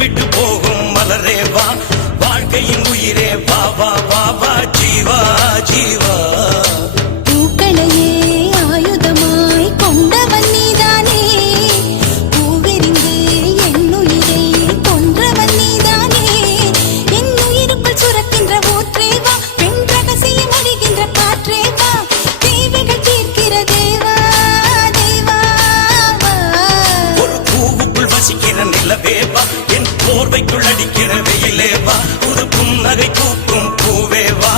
விட்டு போகும் மலரே வா, வாழ்க்கையின் உயிரே வா வா வா வா, ஜீவா ஜீவா. பூக்களையே ஆயுதமாய் கொண்டவன் நீதானே, பூவெறிந்து என் உயிரை கொன்றவன் நீதானே. என் உயிருக்குள் சுரக்கின்ற ஊற்றே வா, பெண் ரகசியம் அறிகின்ற காற்றே வா, தேவைகள் தீர்க்கிற தேவா தேவா வா. ஒரு பூவுக்குள் வசிக்கிற நிலவே வா, என் போர்வைக்குள் அடிக்கிற வெயிலே வா, ஒரு புன்னகை பூக்கும் பூவே வா,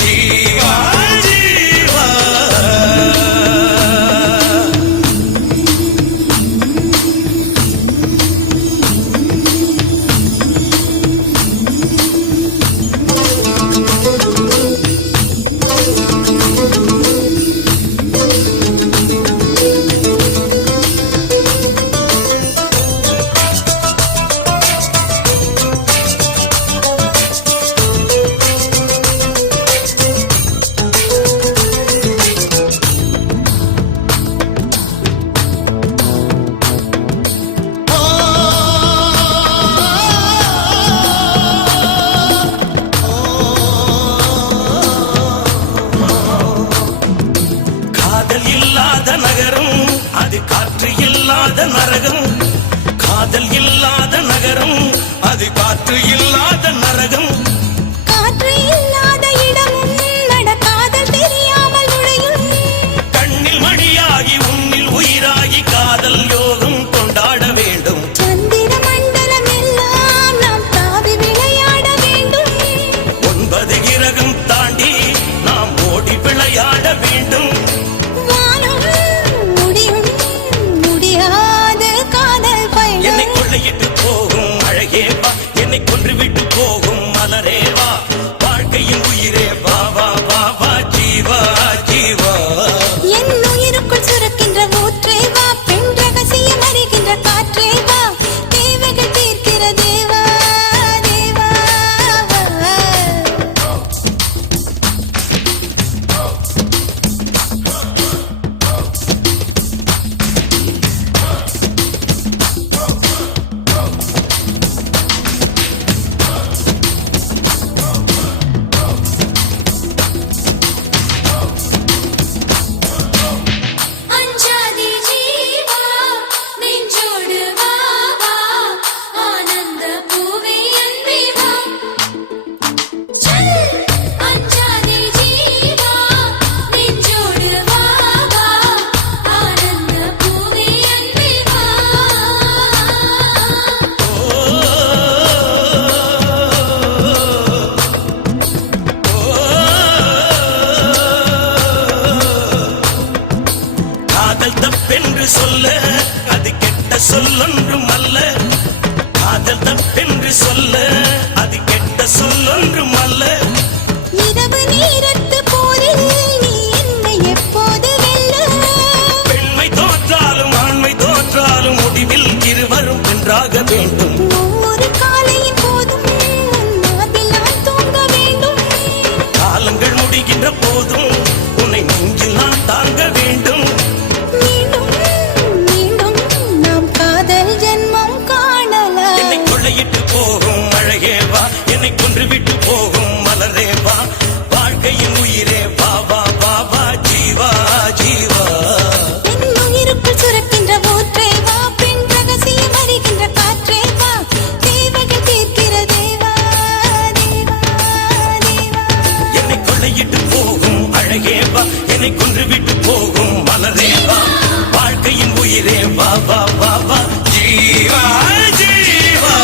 ஜீவா ஜீவா. காதல் இல்லாத நகரம் அது காற்று இல்லாத நரகம், காதல் இல்லாத நகரம் அது காற்று இல்லாத நரகம். காற்று இல்லாத இடமும் நடக்காதல் தெரியாமல் நுழையும், கண்ணில் மணியாகி உன்னில் உயிராகி காதல் யோகம் கொண்டாட வேண்டும். சந்திர மண்டலம் எல்லாம் நாம் தாவி விளையாட வேண்டும், 9 கிரகம் தாண்டி நாம் ஓடி விளையாட வேண்டும். வானம் முடியும் முடியாத காதல் என்னை பயணம். கொள்ளையிட்டு போகும் அழகே வா, என்னை கொன்று விட்டு போகும் மலரே வா, வாழ்க்கையின் உயிரே வா வா வா வா, ஜீவா ஜீவா. என் உயிருக்குள் சுரக்கின்ற ஊற்றே வா, பெண் ரகசியம் அறிகின்ற காற்றே வா, தேவைகள் தீர்க்கிற தேவா தேவா வா. அஞ்சாதி ஜீவா நெஞ்சோடு வா வா, ஆனந்த பூவே அன்பே வா. சல் அஞ்சாதி ஜீவா நெஞ்சோடு வா வா, ஆனந்த பூவே அன்பே வா. காதல் தப்பென்று சொல்ல அது கெட்ட சொல்லொன்றும் அல்ல, காதல் தப்பென்று சொல்ல அது கெட்ட சொல்லொன்றும் அல்ல. இரவு நேரத்து போரில் நீ என்னை எப்போது வெல்ல, பெண்மை தோற்றாலும் ஆண்மை தோற்றாலும் முடிவில் இருவரும் வென்றாக வேண்டும். ஒவ்வொரு காலையின் போதும் உன் மார்பில் நான் தூங்க வேண்டும், காலங்கள் முடிகின்ற போதும் உன்னை நெஞ்சில் நான் தாங்க வேண்டும். மீண்டும் மீண்டும் நாம் காதல் ஜென்மம் காணலாம். என்னை கொள்ளையிட்டு போகும் அழகே வா, என்னை கொன்று விட்டு போகும் மலரே வா, வாழ்க்கையின் உயிரே வா வா வா வா, ஜீவா ஜீவா. என் உயிருக்குள் சுரக்கின்ற ஊற்றே வா, பெண் ரகசியம் அறிகின்ற காற்றே வா, தேவைகள் தீர்க்கிற தேவா தேவா தேவா. என்னை கொள்ளையிட்டு போகும் அழகே வா, என்னை கொன்று விட்டு போகும் மலரே வா, வாழ்க்கையின் உயிரே வா வா வா வா, ஜீவா ஜீவா.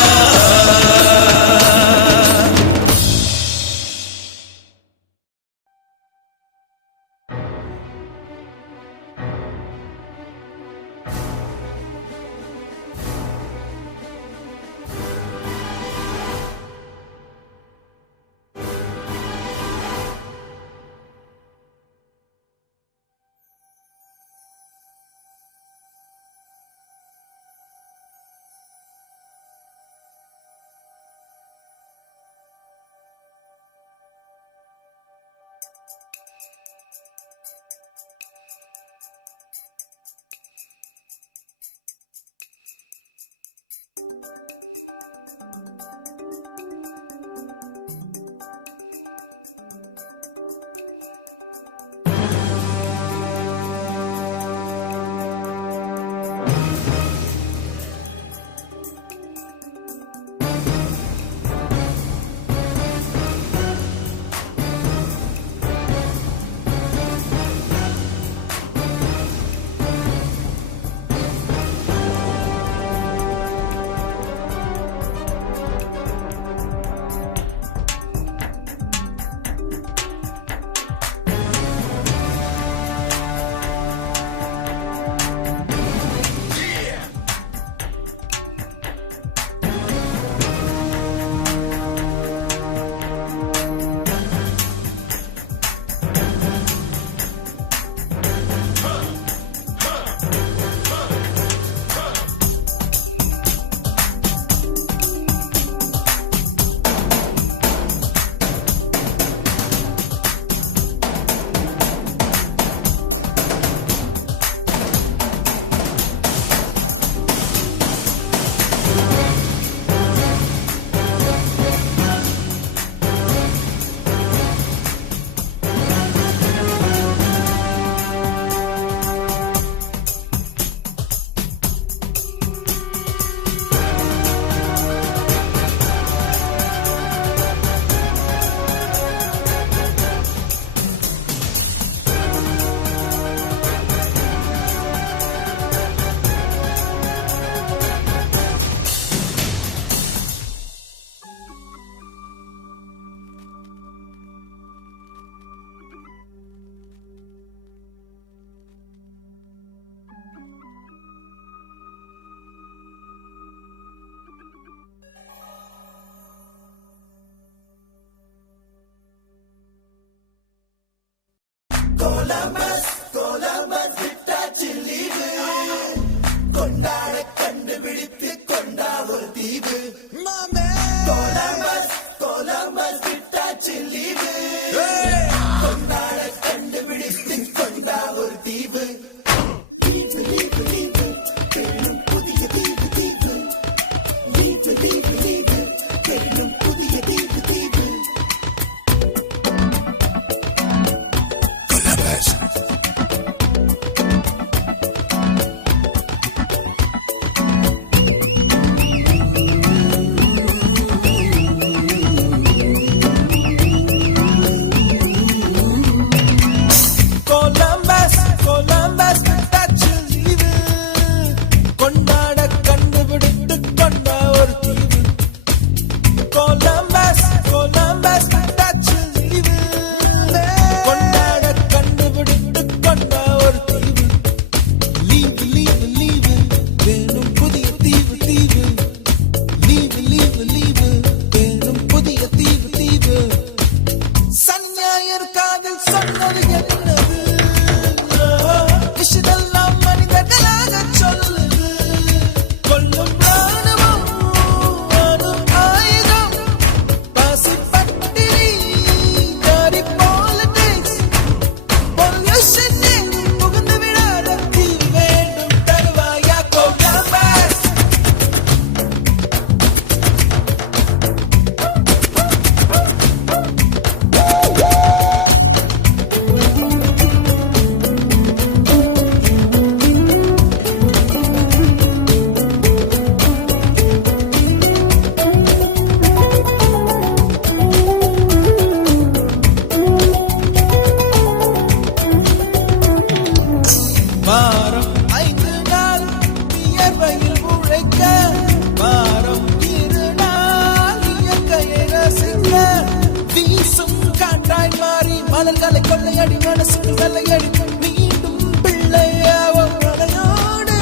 மலர்களை கொள்ளையடி மனசுக்கு வெள்ளையடி மீண்டும் பிள்ளையாவும் மலையோடு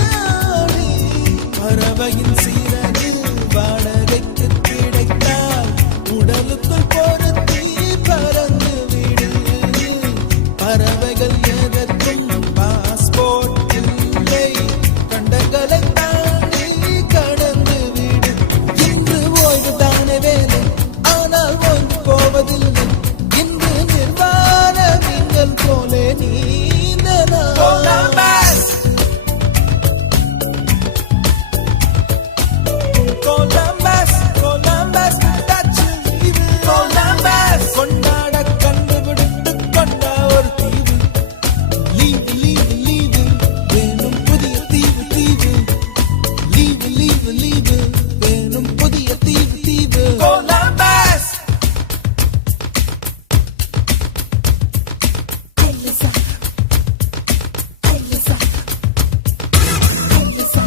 ஆடி பறவையின் சீரகில் வாடகைக்கு கிடைத்தால் உடலுக்குள் பொருத்தி பறந்து விடு பறவைகள் எதற்கும் பாஸ்போர்ட் இல்லை கண்டங்களை தாண்டி கடந்து விடு இன்று ஓய்வு தானே வேலை ஆனால் ஓய்வு போவதில்லை இன்று நிர்வாண நீங்கள் போலே நீந்தனா Columbus, Columbus, that's you. Columbus, கொண்டாட கண்டுபிடித்து கொண்ட ஒரு தீவு. Leave, leave, leave. வேணும் புதிய தீவு, தீவு. Leave, leave, leave. வேணும் புதிய தீவு, தீவு. Columbus. Elisa. Elisa. Elisa.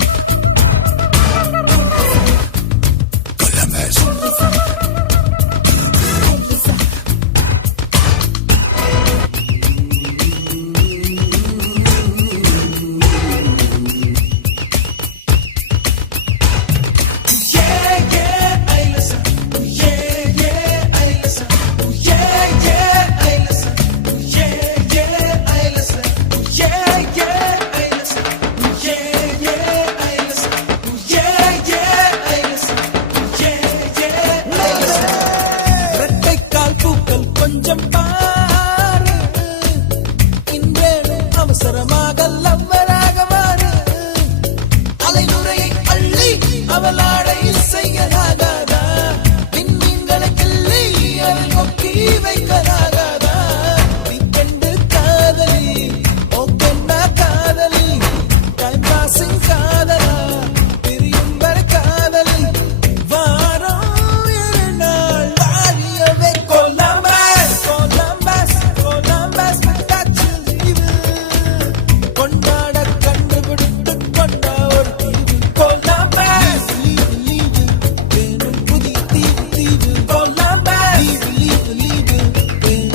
ரெட்டைக்கால் பூக்கள் கொஞ்சம் பாரு இன்றேனும் அவசரமாக லவ்வராக மாறு அலைநுரையை அள்ளி அவளாடை செய்யலாகாதா விண்மீன்களை கிள்ளி அதில் கொக்கி வைக்கலாகாதா வீக்கெண்டு காதலி ஓகேண்டா காதலி டைம் பாசிங் காதலா பிரியும் வரை காதலி வாரம் இரு நாள் வாழியவே கொலம்பஸ் கொலம்பஸ் கொலம்பஸ் காற்றில் தீவு கொண்டாட கண்டுபிடித்து கொண்ட ஒரு தீவு கொலம்பஸ் லீவு லீவு வேணும் புதிய தீவு தீவு கொலம்பஸ் லீவு லீவு லீவு வேணும்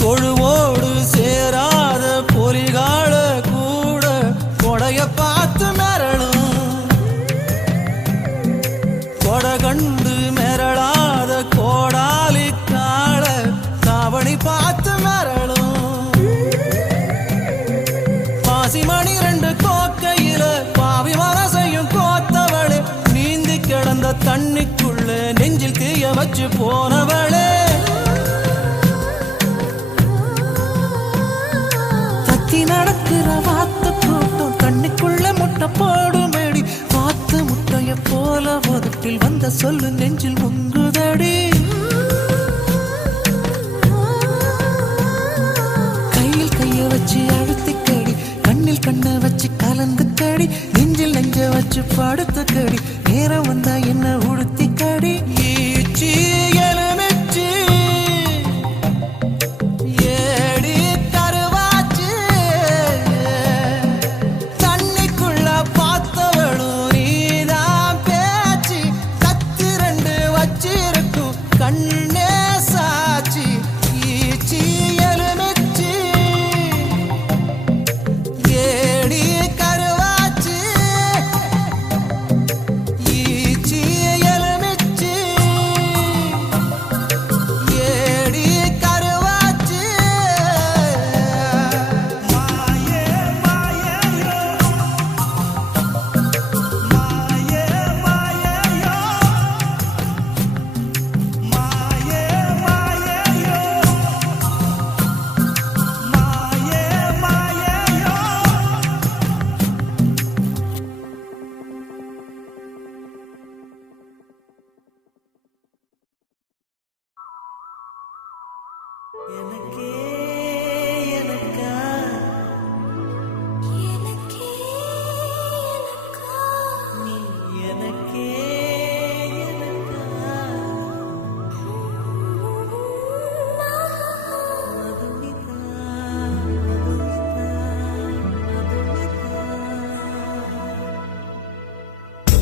தொழுவோடு சேராத பொலிகால கூட கொடைய பார்த்து மிரளும், கொடை கண்டு மிரளாத கோடாலி கால தாவணி பார்த்து மிரளும். பாசிமணி ரெண்டு கோக்கையில பாவி மனசையும் கோத்தவளே, நீந்தி கிடந்த தண்ணிக்குள்ள நெஞ்சில் தீய வச்சு போனவளே. நடக்கிற வாத்து கூட்டம் கண்ணுக்குள்ள முட்டை போடுமேடி, வாத்து முட்டைய போல உதட்டில் வந்த சொல்லு நெஞ்சில் முங்குதடி. கையில் கைய வச்சு அழுத்திக்கடி, கண்ணில் கண்ணை வச்சு கலந்துக்கடி, நெஞ்சில் நெஞ்ச வச்சு படுத்துக்கடி, நேரம் வந்தா என்ன உடுத்திக்கடி. ஈச்சி எலுமிச்சி எனக்கே எனக்கா எனக்கே எனக்கா நீ எனக்கே எனக்கா மதுமிதா மதுமிதா மதுமிதா.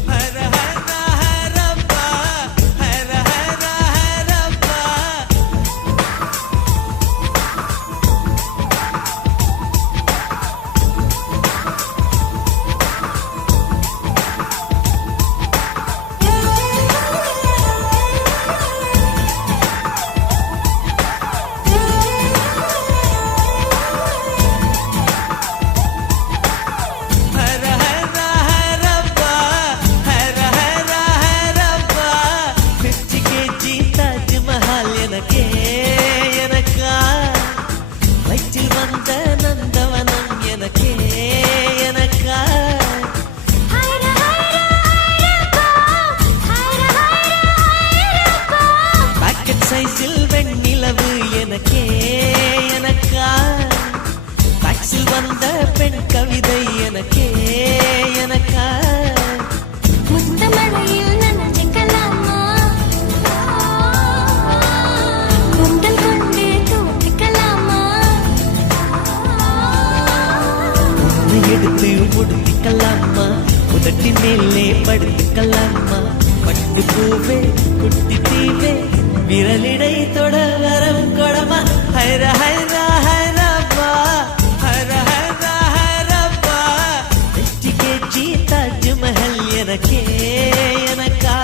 ஹர ஹர ஹரப்பா ஹர ஹர ஹரப்பா. ஹர ஹர ஹரப்பா ஹர ஹர ஹரப்பா. 50 kg தாஜ்மஹால் எனக்கே எனக்கா, வயிற்றில் வந்த நந்தவனம் எனக்கே எனக்கா. ஹைர ஹைரப்பா ஹைர ஹைரப்பா பாக்கெட் சைஸில் வெண்ணிலவு எனக்கே எனக்கா, டாக்ஸில் வந்த பெண் கவிதை எனக்கே எனக்கா. முத்தமழையில் நனைஞ்சிக்கலாமா, கூந்தல் கொண்டு தூத்திக்கலாமா, உன்னை எடுத்து உடுத்திக்கலாமா, உதட்டி மேலே படுத்துக்கலாமா. பட்டு பூவே குட்டி தீவே விரலிடை தொட வரம் கொடமா. ஹைர ஹைர ஹைரப்பா ஹர ஹர ஹரப்பா. 50 kg தாஜ்மஹல் எனக்கே எனக்கா,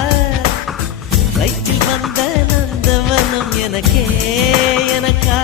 வயிற்றில் வந்த நந்தவனம் எனக்கே எனக்கா.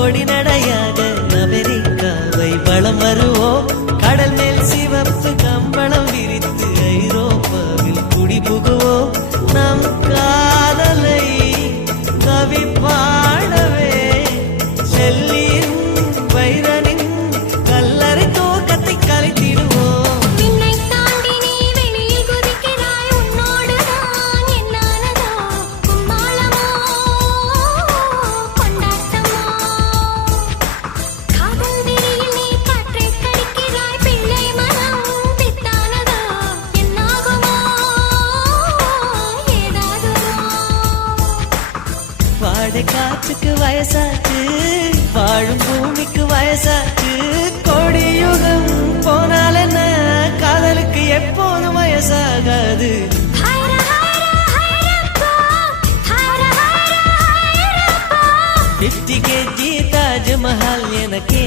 பொடி நடையாக அமெரிக்காவை வலம் வருவோம். கடல் மேல் சிவப்பு கம்பளம் விரித்து ஐரோப்பாவில் குடிபுகுவோம். நம் காதலை கவி பாடவே செல்லியின் வைரனின் கல்லறை தோக்கத்தை கலைத்திடுவோம். விண்ணை தாண்டி நீ வெளியில் குதிக்கிறாய், உன்னோடு நான் என்னானதோ கும்மாளமோ கொண்டாட்டமோ. காதல் வெறியில் நீ காற்றை கடிக்கிறாய், பிள்ளை மனம் பித்தானதோ என்னாகுமோ ஏதாகுமோ. வாடை காற்றுக்கு வயசாச்சு, வாழும் பூமிக்கு வயசாச்சு. கோடியுகம் போனால் என்ன, காதலுக்கு எப்போதும் வயசாகாது. ஹைர ஹைர ஹைரப்பா, ஹைர ஹைர ஹைரப்பா. 50 kg தாஜ்மஹால் எனக்கே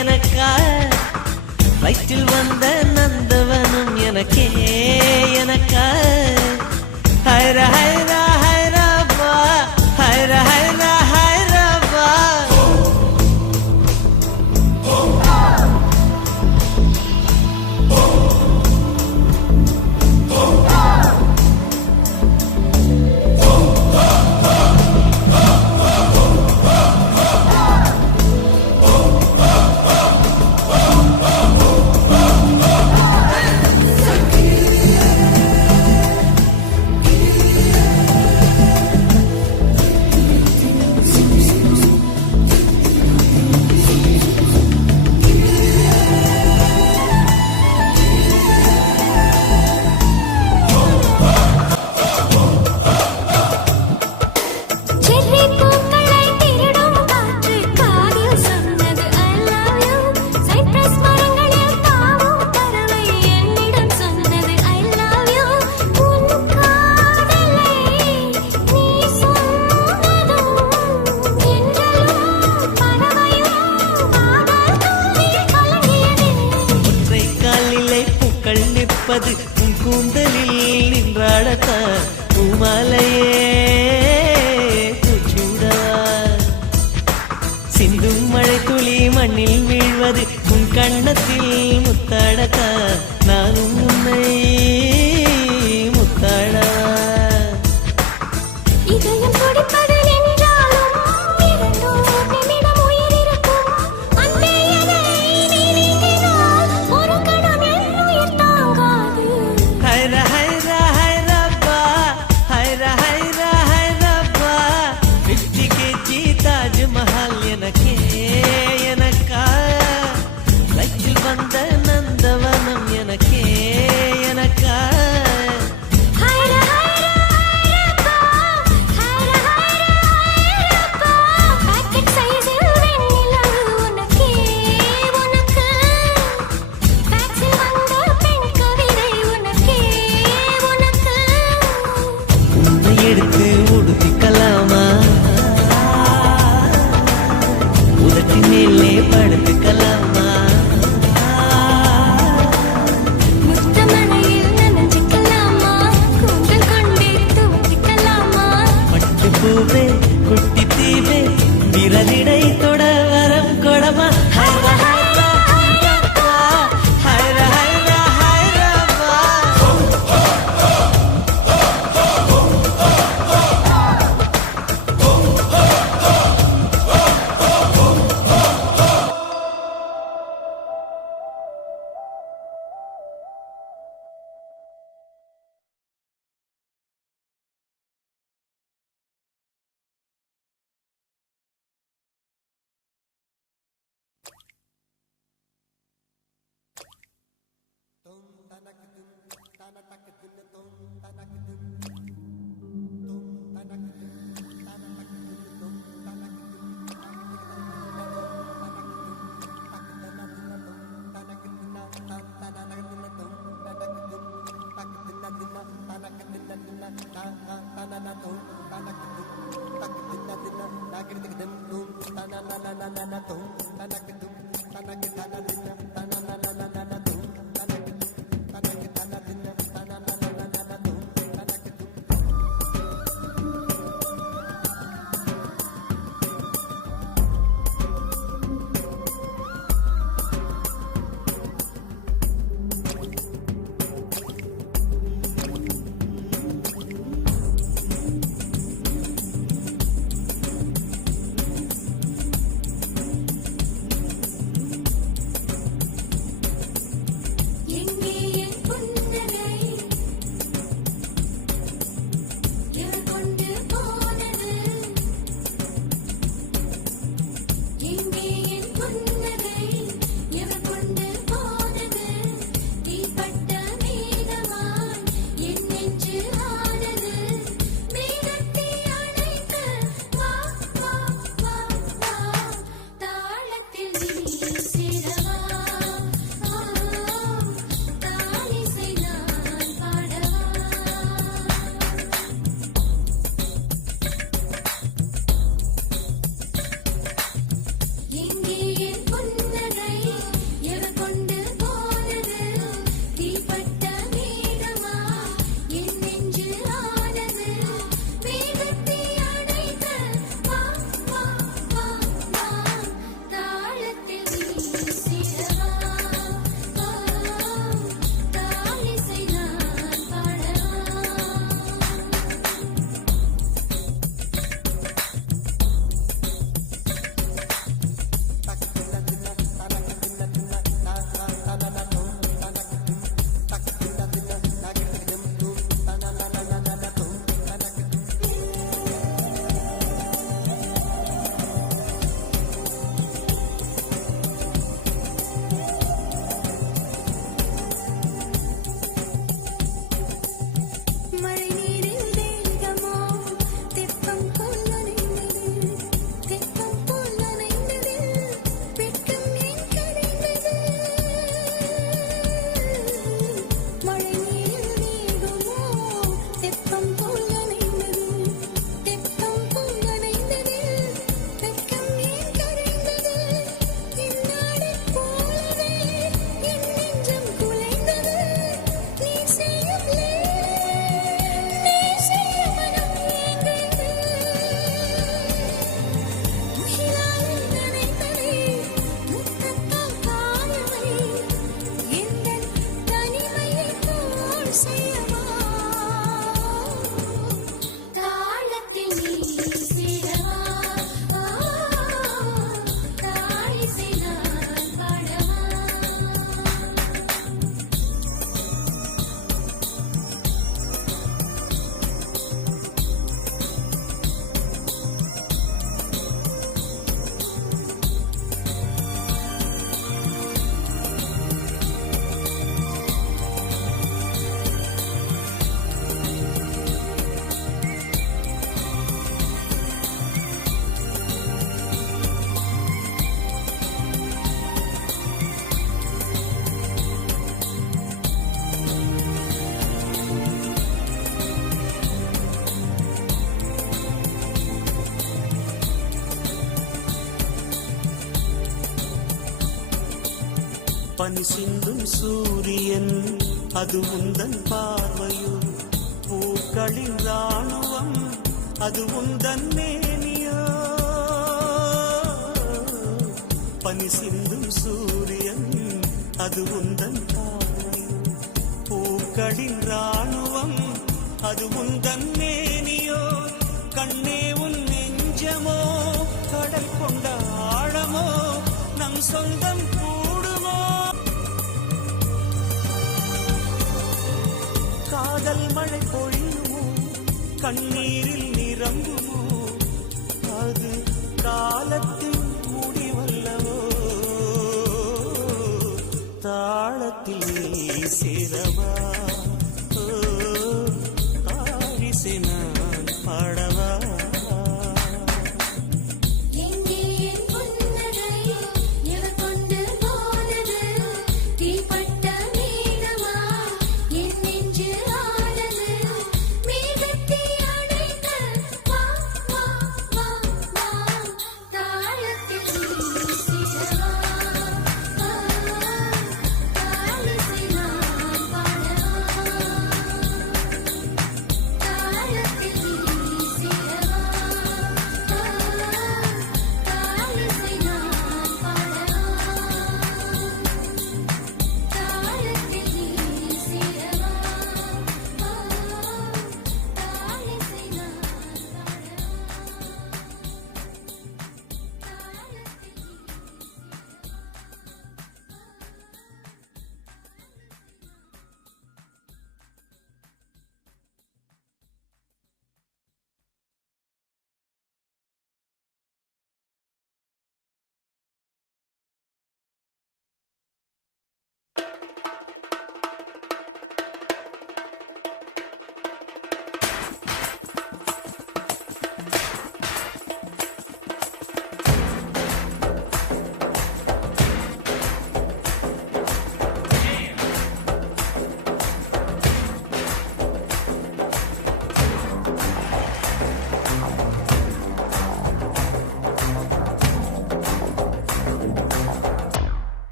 எனக்கா, வயிற்றில் வந்த நந்தவனம் எனக்கே எனக்கா. ஹைர ஹைர ஹைரப்பா, ஹைர ஹைர ஹைரப்பா. செர்ரி பூக்களை திருடும் காற்று காதில் சொன்னது I love you. சைப்ரஸ் மரங்களில் தாவும் பறவை என்னிடம் சொன்னது I love you. உன் காதலை நீ சொன்னதும் என்றலும் பறவையும் காதல் தூவில் கலங்கியது. ஒற்றை காலிலே பூக்கள் நிற்பது உன் கூந்தலில் நின்றாடத்தான். பூமாலையே பூச்சூடவா, சிந்தும் மழை துளி மண்ணில் வீழ்வது உன் கண்ணத்தில் முத்தாடத்தான். நானும் உன்னை முத்தாடவா. இதயம் துடிப்பது நின்றாலும் இரண்டோர் நிமிடம் உயிர் இருக்கும். அன்பே என்னை நீ நீங்கினால் ஒரு கணம் என் உயிர் தாங்காது. ஹைர ஹைர ஹைரப்பா, ஹைர ஹைர ஹைரப்பா. 50 kg தாஜ்மஹால் எனக்கே எனக்கா, வயிற்றில் வந்த நந்தவனம் எனக்கே எனக்கா. ஹைர ஹைர ஹைரப்பா, ஹைர ஹைர ஹைரப்பா. பாக்கெட் சைஸில் வெண்ணிலவு உனக்கே உனக்கு. பேக்ஸில் வந்த பெண் கவிதை உனக்கே உனக்கு. உன்னை எடுத்து உடுத்திக்கலாமா, உதட்டின் மேலே படுத்துக்கலாமா. முத்தமழையில் நனைஞ்சிக்கலாமா, கூந்தல் கொண்டே துவட்டிக்கலாமா. பட்டு பூவே குட்டி தீவே விரலிடை தொட வரம் கொடமா. ஹைர ஹைர ஹைரப்பா, ஹைர ஹைர ஹைரப்பா. பனி சிந்தும் சூரியன் அது உந்தன் பார்வையோ பூக்களின் ராணுவம் அது உந்தன் மேனியோ பனி சிந்தும் சூரியன் அது உந்தன் பார்வையோ பூக்களின் ராணுவம் அது உந்தன் மேனியோ கண்ணே உன் நெஞ்சமோ கடல் கொண்ட ஆழமோ நம் சொந்தம் கூடுமோ காதல் மழை பொழியுமோ கண்ணீரில் நிரம்புமோ அது காலத்தின் முடிவல்லவோ தாளத்தில் சேரவா தாரிசை நான் பாடவா எங்கே என் புன்னகை எவர் கொண்டு போனது தீப்பட்ட மேகமா என் நெஞ்சு ஆனது மேகத்தை அணைக்க வா வா வா வா தாளத்தில் வீசிடவா தாளிசை நான் பாடவா தாளத்தில் வீசிடவா தாளிசை நான் பாடவா தாளத்தில் வீசிடவா தாளிசை நான்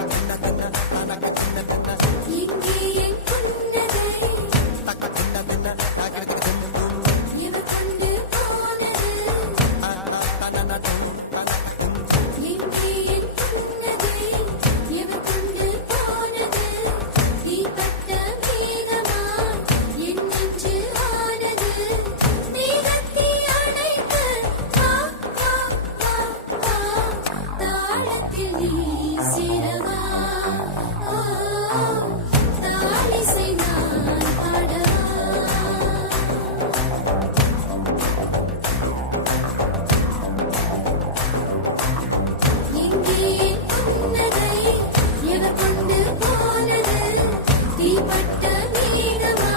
எங்கே என் புன்னகை எவர் கொண்டு போனது எங்கே என் புன்னகை எவர் கொண்டு போனது தீப்பட்ட மேகமா என் நெஞ்சு ஆனது மேகத்தை அணைக்க வா வா வா வா தாளத்தில் வீசிடவா தாளிசை நான் பாடவா எங்கே என் புன்னகை எவர் கொண்டு போனது தீப்பட்ட மேகமா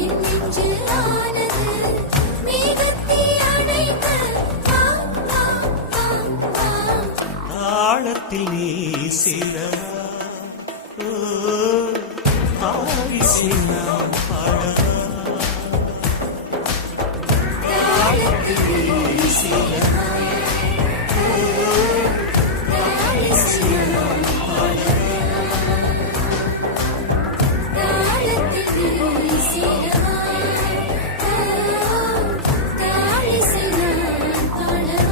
என் நெஞ்சு ஆனது மேகத்தை அணைக்க வா வா வா வா தாளத்தில் நீ சேரவா தாரிசை நான் பாடவா தாளத்தில் வீசிடவா தாளிசை நான் பாடவா தாளத்தில் வீசிடவா தாளிசை நான் பாடவா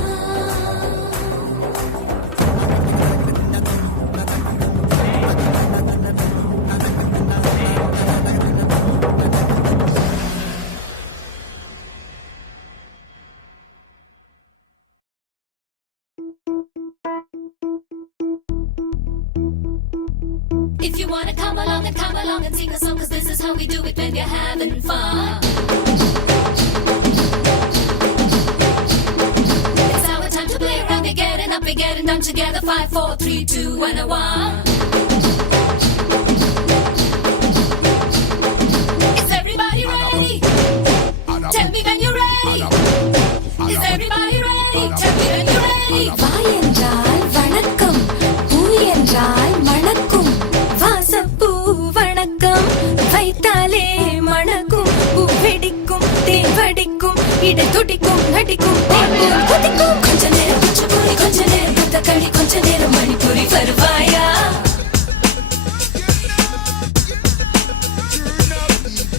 If you wanna come along and sing a song, 'cause this is how we do it when we're having fun. It's our time to play around, we're getting up, we're getting down together. 5, 4, 3, 2, 1, 1. Is everybody ready? Tell me when you're ready. Is everybody ready? Tell me when ready. வா என்றால் வணக்கம், பூ என்றால் மணக்கும். வாசப்பூ வணக்கம் வைத்தாலே மணக்கும். பூ வெடிக்கும், தேன் வடிக்கும், இடை துடிக்கும், நடிக்கும், தேன் போல் குதிக்கும். கொஞ்ச நேரம் குச்சிப்புடி, கொஞ்ச நேரம் புத்தக்களி, கொஞ்ச நேரம் மணிப்புரி வருவாயா?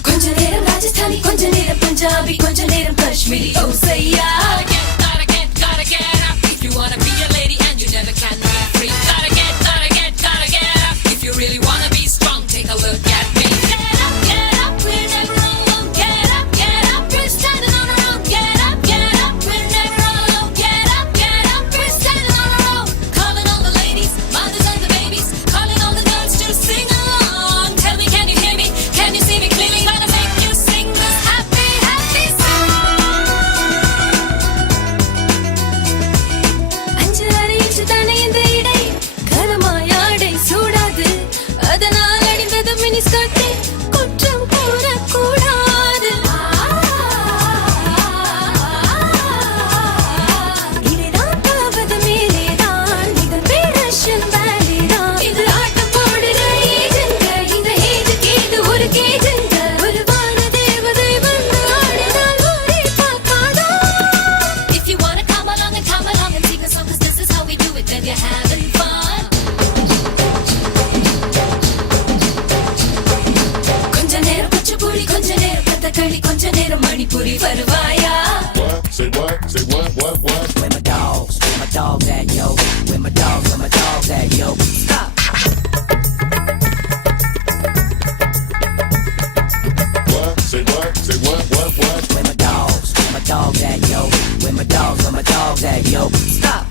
கொஞ்ச நேரம் ராஜஸ்தானி, கொஞ்ச நேரம் பஞ்சாபி, கொஞ்ச நேரம் காஷ்மீரி. ஓ சையா, Gotta get up if you wanna be a lady and you never can be free. Gotta get up if you really wanna be strong. Take a look at me. Get up, we're never alone. Get up, we're standing on our own. Get up, we're never alone. Get up, we're standing on our own. Calling all the ladies, mothers and the babies, calling all the girls to sing along. Tell me, can you hear me? Can you see me clearly? Gonna make you sing this happy, happy song. அஞ்சு அரை inch தானே இந்த இடை, கனமாயாடை சூடாது. அதனால் அணிந்தது mini skirt, குற்றம் கூறக்கூடாது. இதுதான் தாவது மேலேதான், இது பேரஷன் வேலைதான். இது ஆட்டம் போடுற ஏஜெங்க, இந்த ஏஜுக்கு இது ஒரு கேஜெங்க. ஒரு வான தேவதை வந்து ஆடினால் ஊரே பார்க்காதா? If you wanna come along and sing a song, 'cause this is how we do it when you're having fun. கொஞ்ச நேரம் குச்சிப்புடி, கொஞ்ச நேரம் கதகளி, கொஞ்ச நேரம் மணிப்புரி வருவாயா? What? Say what? Say what? Where my dogs at, yo? Where my dogs at, yo? Stop. What? Say what? Say what? Where my dogs at, yo? Where my dogs at, yo? Stop.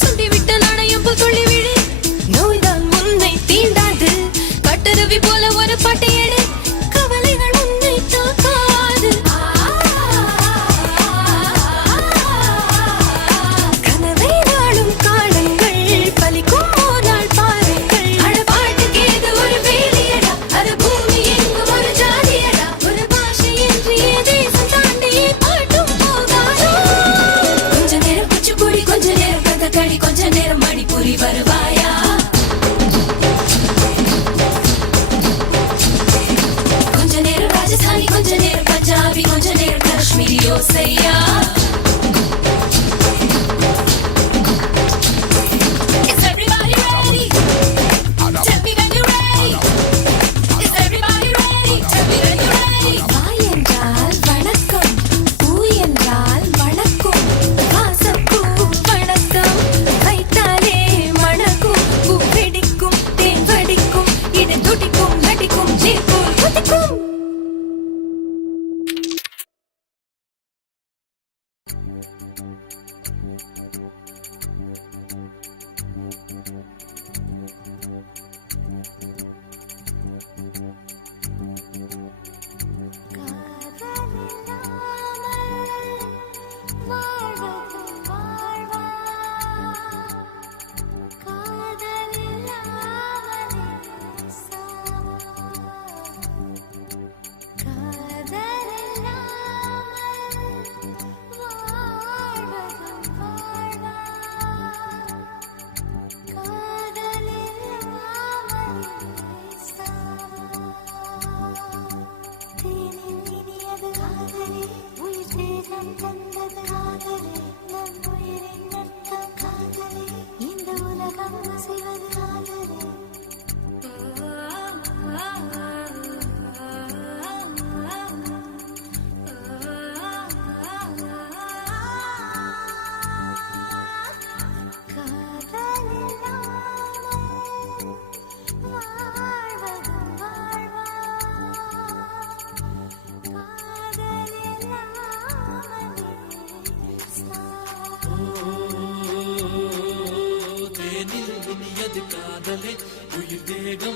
சுண்டிவிட்ட நாணயம் போல் துள்ளி விழு, நோய்தான் உன்னை தீண்டாது. கட்டருவி போல ஒரு பாட்டை எடு, கவலைகள் உன்னை தாக்காது. கனவை நாளும் காணுங்கள், பலிக்கும் ஓர் நாள் பாருங்கள். அட பாட்டுக்கு ஏது ஒரு வேலியடா, அது பூமி எங்கும் ஒரு ஜாதியடா. ஒரு பாஷை இன்றியே தேசம் தாண்டியே பாட்டும் போகாதோ. கொஞ்ச நேரம் குச்சிப்புடி, கொஞ்ச நேரம் கதகளி, கொஞ்ச நேரம் மணிப்புரி வருவாயா? கொஞ்ச நேரம் ராஜஸ்தானி, கொஞ்ச நேரம் பஞ்சாபி, கொஞ்ச நேரம் காஷ்மீரி. ஓ சையா,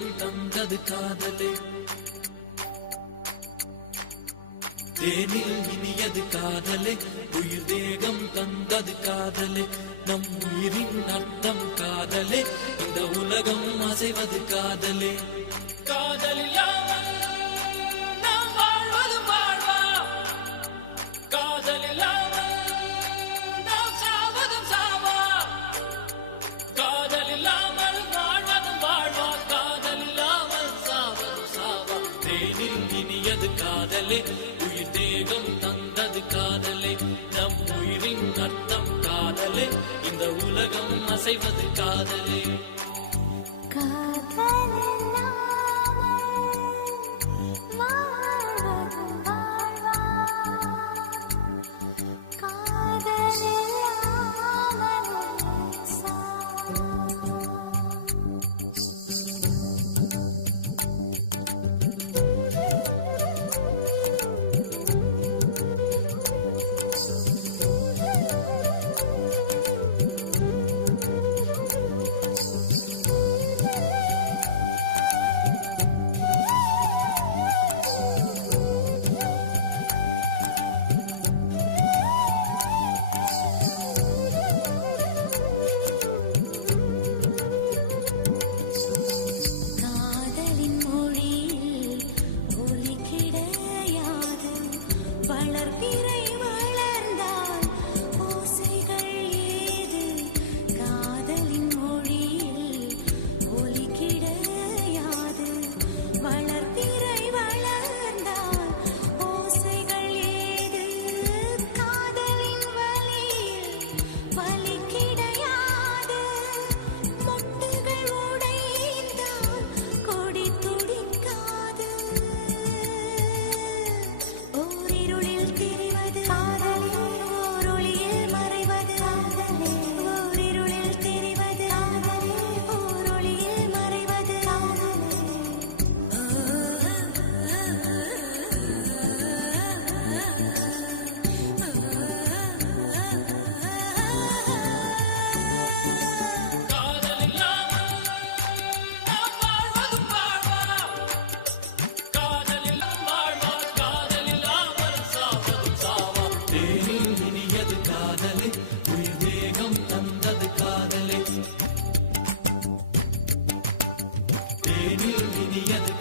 தேகம் தந்தது காதலே தேனில் இனியது காதலே உயிர் தேகம் தந்தது காதலே நம் உயிரின் அர்த்தம் காதலே இந்த உலகம் அசைவது காதலே காதலில்லாமல் நாம் வாழ்வது வாழ்வா காதலில்லாமல் நாம் சாவதும் சாவா காதலில்லாமல் வாழ்வதும் வாழ்வா காதலில்லாமல் சாவதும் சாவா தேனில் இனியது காதலே உயிர் தேகம் தந்தது காதலே நம் உயிரின் அர்த்தம் காதலே இந்த உலகம் அசைவது காதலே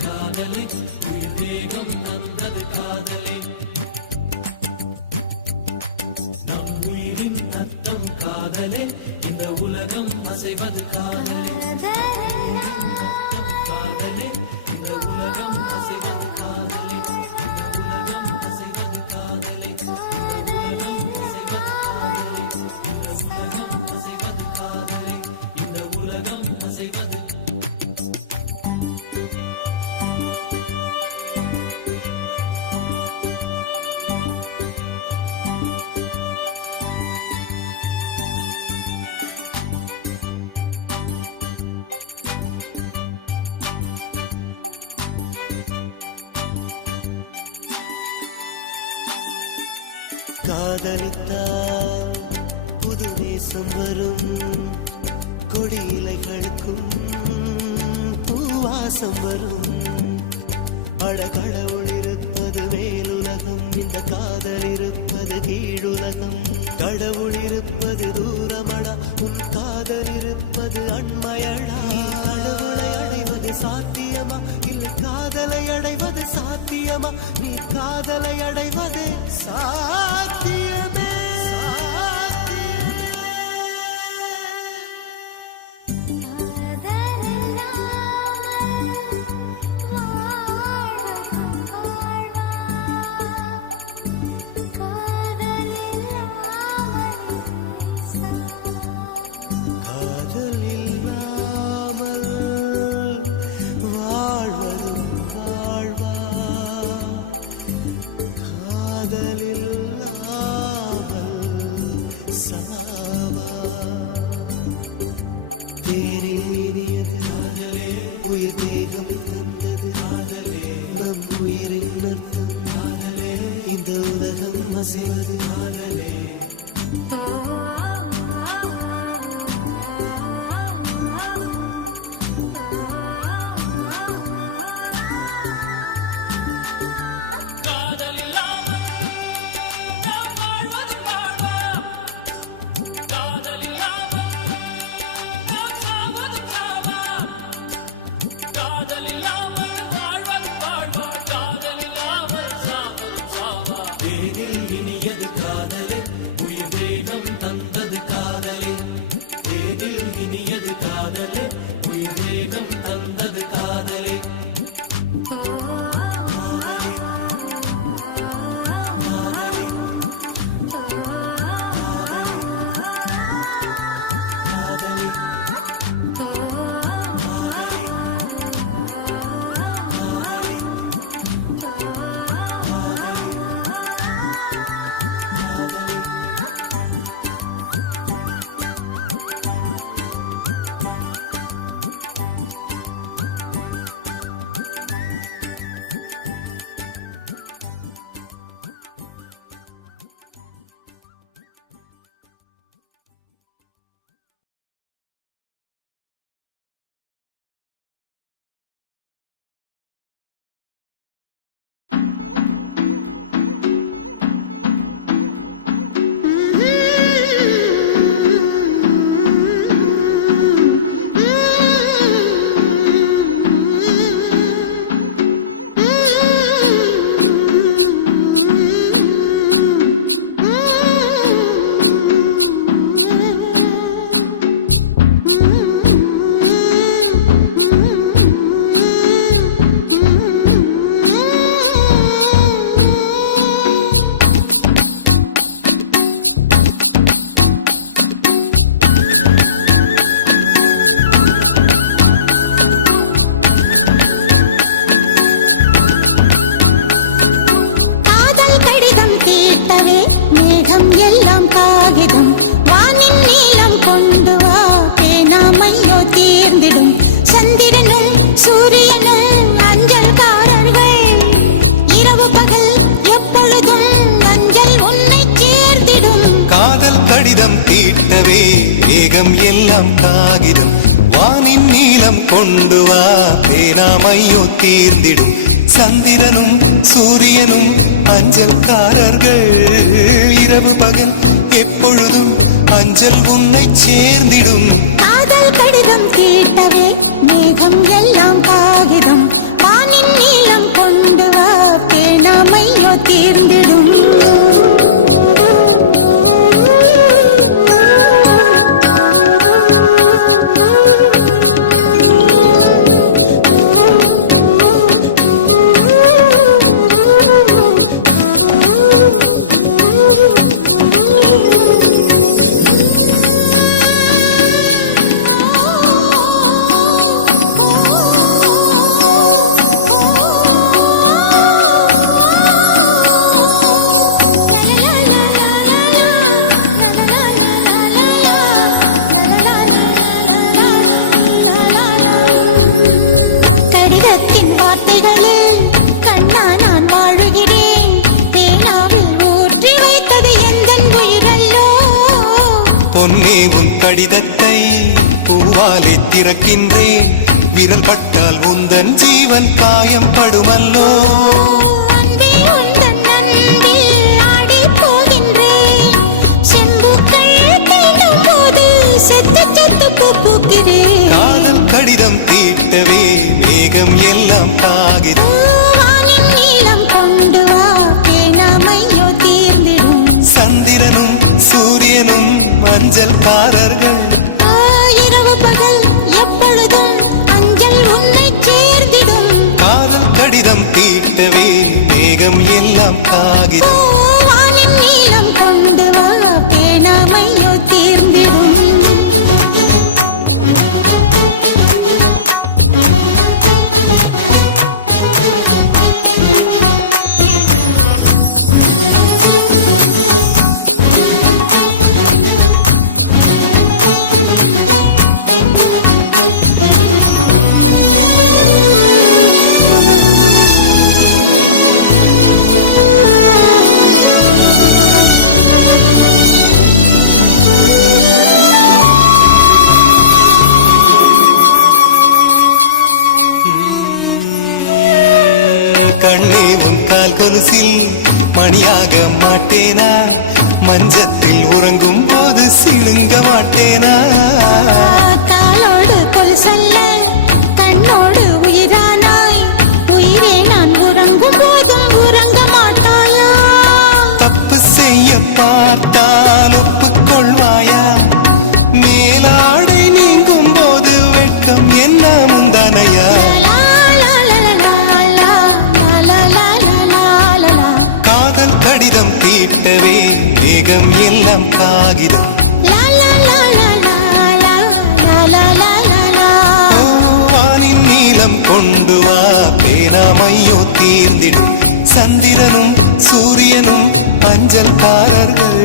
காதலே உயிர் தேகம் தந்தது காதலே நம் உயிரின் அர்த்தம் காதலே இந்த உலகம் அசைவது காதலே காதலே இந்த உலகம் அசைவது காதலே இந்த உலகம் அசைவது காதலே இந்த உலகம் அசைவது காதலே இந்த உலகம் அசைவது காதலித்தால் புது தேசம் வரும் கொடி இலைகளுக்கும் பூவாசம் வரும் அழகடவுள் இருப்பது மேலுலகம் இந்த காதல் இருப்பது கீழுலகம் கடவுள் இருப்பது தூரமடா உன் காதல் இருப்பது அண்மையடா கடவுளை அடைவது சாத்தியமா இல்லை காதலை அடைவது சாத்தியமா நீ காதலை அடைவது சாத்தியமே உயிர் தேகம் தந்தது காதலே நம் உயிரின் அர்த்தம் காதலே இந்த உலகம் அசைவது காதலே இல்லாமல் வாழ்வன் வாழ்வான் காதல் இல்லாமல் சாவன் சாவா தேனில் இனியது காதலே உயிர் வேகம் தந்தது காதலே தேனில் இனியது காதலே உயிர் வேகம் தந்தது காதலே கடிதம் தீட்டவே மேகம் எல்லாம் காகிதம் வானின் நீலம் கொண்டு வா பேனாமையோ தீர்ந்திடும் சந்திரனும் சூரியனும் அஞ்சல்காரர்கள் இரவு பகல் எப்பொழுதும் அஞ்சல் உன்னை சேர்ந்திடும் காதல் கடிதம் தீட்டவே மேகம் எல்லாம் காகிதம் வானின் நீலம் கொண்டு வா பேனாமையோ தீர்ந்திடும் பொன்னே உன் கடிதத்தை பூவாலே திறக்கின்றேன் விரல் பட்டால் உந்தன் ஜீவன் காயம் படுமல்லோ காதல் கடிதம் தீட்டவே மேகம் எல்லாம் காகிதம் சந்திரனும் சூரியனும் அஞ்சல்காரர்கள் இரவு பகல் எப்பொழுதும் அஞ்சல் உன்னை சேர்ந்திடும் காதல் கடிதம் தீட்டவே மேகம் எல்லாம் காகிதம் வானின் நீலம் கொண்டு வா பேனாமையோ தீர்ந்திடும் கண்ணே உன் கால் கொலுசில் மணியாக மாட்டேனா மஞ்சத்தில் உறங்கும் போது சிணுங்க மாட்டேனா காலோடு கொலுசல்ல கண்ணோடு உயிரானா எல்லாம் காகிதம். லா லா லா லா லா லா லா லா லா லா. வானின் நீளம் கொண்டு வா பேனாமையோ தீர்ந்திடும். சந்திரனும் சூரியனும் அஞ்சல்காரர்கள்.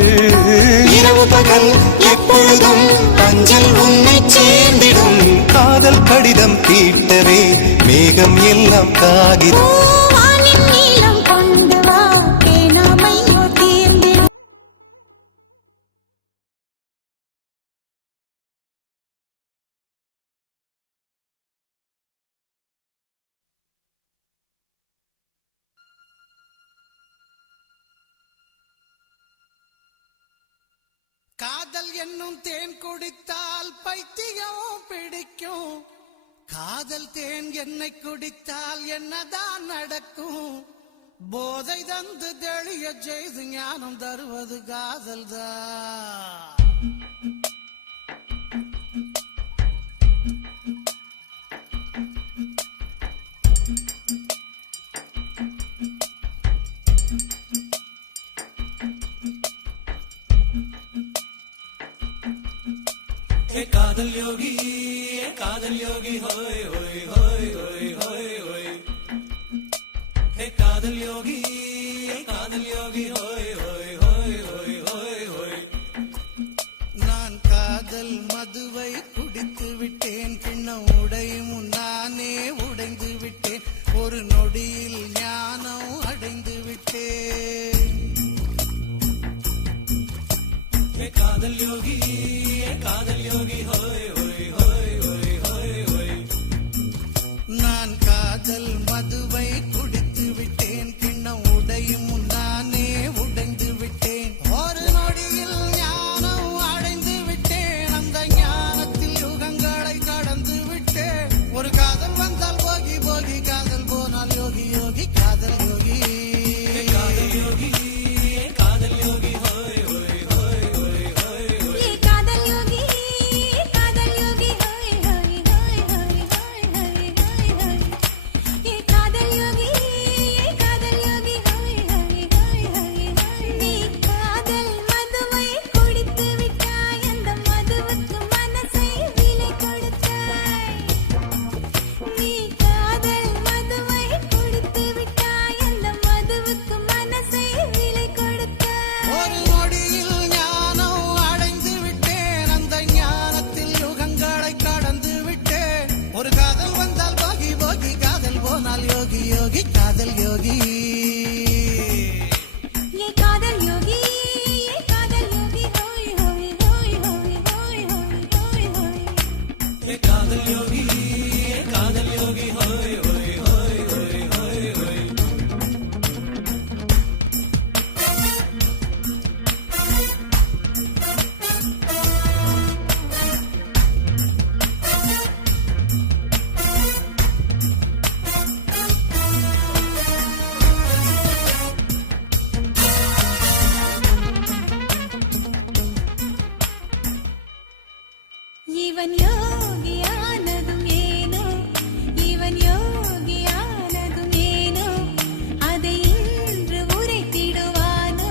இரவு பகல் எப்பொழுதும் அஞ்சல் உன்னை சேர்ந்திடும். காதல் கடிதம் தீட்டவே மேகம் எல்லாம் காகிதம். வானின் நீளம் கொண்டு வா பேனாமையோ தீர்ந்திடும். காதல் என்னும் தேன் குடித்தால் பைத்தியம் பிடிக்கும். காதல் தேன் என்னை குடித்தால் என்னதான் நடக்கும்? போதை தந்து தெளிய செய்து ஞானம் தருவது காதல் தான். कादल योगी होय होय होय होय होय होय. हे कादल योगी होय होय होय होय होय होय. நான் காதல் மதுவை குடித்து விட்டேன். கிண்ணம் உடையும் நானே உடைந்து விட்டேன். ஒரு நொடியில் ஞானம் அடைந்து விட்டேன். हे कादल योगी होय होय होय होय होय होय. நான் காதல் மதுவை குடித்து விட்டேன். கிண்ணம் உடையும் நானே உடைந்து விட்டேன். ஒரு நொடியில் ஞானம் அடைந்து விட்டேன். அந்த ஞானத்தில் யுகங்களை கடந்து விட்டேன். ஒரு காதல் வந்தால் போகி போகி, காதல் போனால் யோகி யோகி, காதல் யோகி. कादल योगी होय होय होय होय होय होय. ये कादल योगी होय होय होय होय होय होय होय. ये कादल योगी होय होय होय होय. நீ காதல் மதுவை குடித்து விட்டாய். அந்த மதுவுக்கு மனசை விலை கொடுத்தாய். நீ காதல் மதுவை குடித்து விட்டாய். அந்த மதுவுக்கு மனசை விலை கொடுத்தாய். ஒரு நொடியில் ஞானம் அடைந்து விட்டேன். அந்த ஞானத்தில் யுகங்களை கடந்து விட்டேன். ஒரு காதல் வந்தால் போகி போகி, காதல் போனால் யோகி யோகி, காதல் யோகி. ये कादल योगी होय होय होय होय होय होय होय. हे कादल योगी होय होय होय होय होय होय. இவன் யோகியானதும் ஏனோ, இவன் யோகியானதும் ஏனோ, அதை இன்று உரைத்திடுவானோ,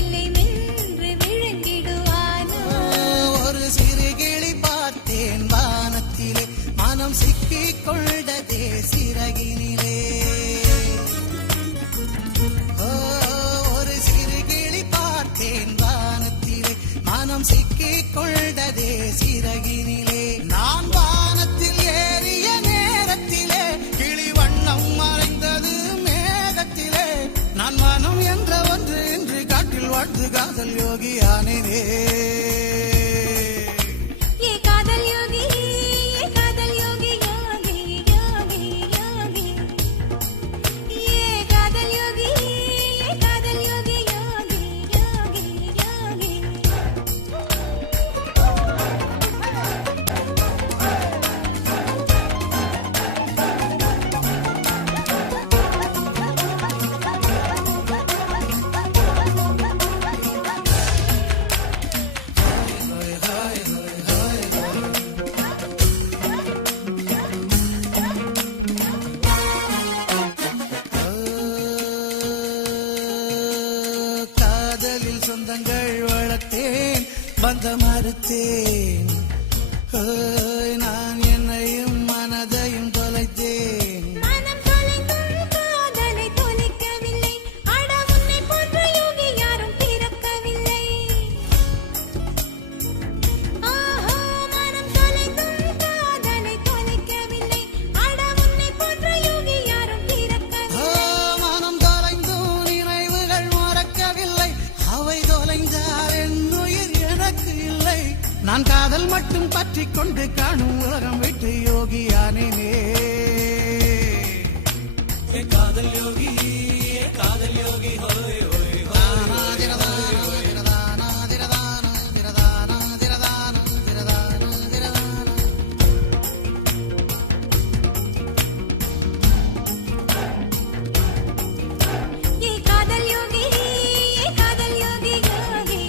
இல்லை மென்று விழுங்கிடுவானோ. ஒரு சிறு கிளி பார்த்தேன் வானத்திலே, மனம் சிக்கிக் கொண்டதே சிறகினிலே. ஒரு சிறு கிளி பார்த்தேன் வானத்திலே, மனம் சிக்கிக் கொண்டதே சிறகினிலே. நான் வானத்தில் ஏறிய நேரத்திலே கிளி வண்ணம் மறைந்தது மேகத்திலே. நான் மனம் என்ற ஒன்று இன்று காட்டில் வாழ்ந்து காதல் யோகி ஆனேனே. ये कादल योगी योगी योगी योगी. ये कादल योगी योगी योगी योगी. பந்த மறுத்தேன் நான் என்னையும் மனதையும் தொலைத்தேன் மனம் தொலைந்தும் காதலை தொலைக்கவில்லை அட உன்னை போன்ற யோகி யாரும் பிறக்கவில்லை ஆஹா மனம் தொலைந்தும் காதலை தொலைக்கவில்லை அட உன்னை போன்ற யோகி யாரும் பிறக்கவில்லை மனம் தொலைந்தும் நினைவுகள் மறக்கவில்லை அவை தொலைந்தால் என் உயிர் எனக்கு இல்லை நான் காதல் மட்டும் பற்றிக் கொண்டு காணும் உலகம் விட்டு யோகியானேனே காதல் யோகி காதல் யோகி ஹோய் ஹோய் ये कादल योगी யோகி யோகி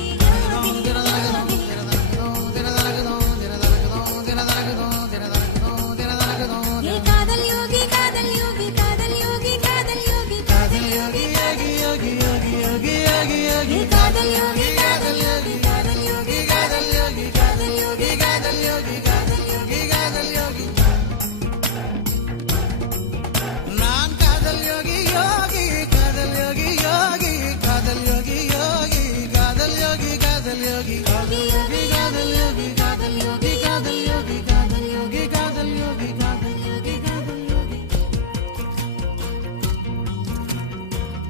ये कादल योगी कादल योगी कादल योगी कादल योगी कादल योगी யோகி யோகி யோகி யோகி யோகி யோகி ये कादल योगी कादल योगी कादल योगी कादल योगी कादल योगी कादल योगी कादल योगी कादल योगी நான் காதல் யோகி யோகி காதல் யோகி யோகி காதல் யோகி யோகி காதல் யோகி காதல் யோகி योगी योगी कादल योगी कादल योगी कादल योगी कादल योगी कादल योगी कादल योगी कादल योगी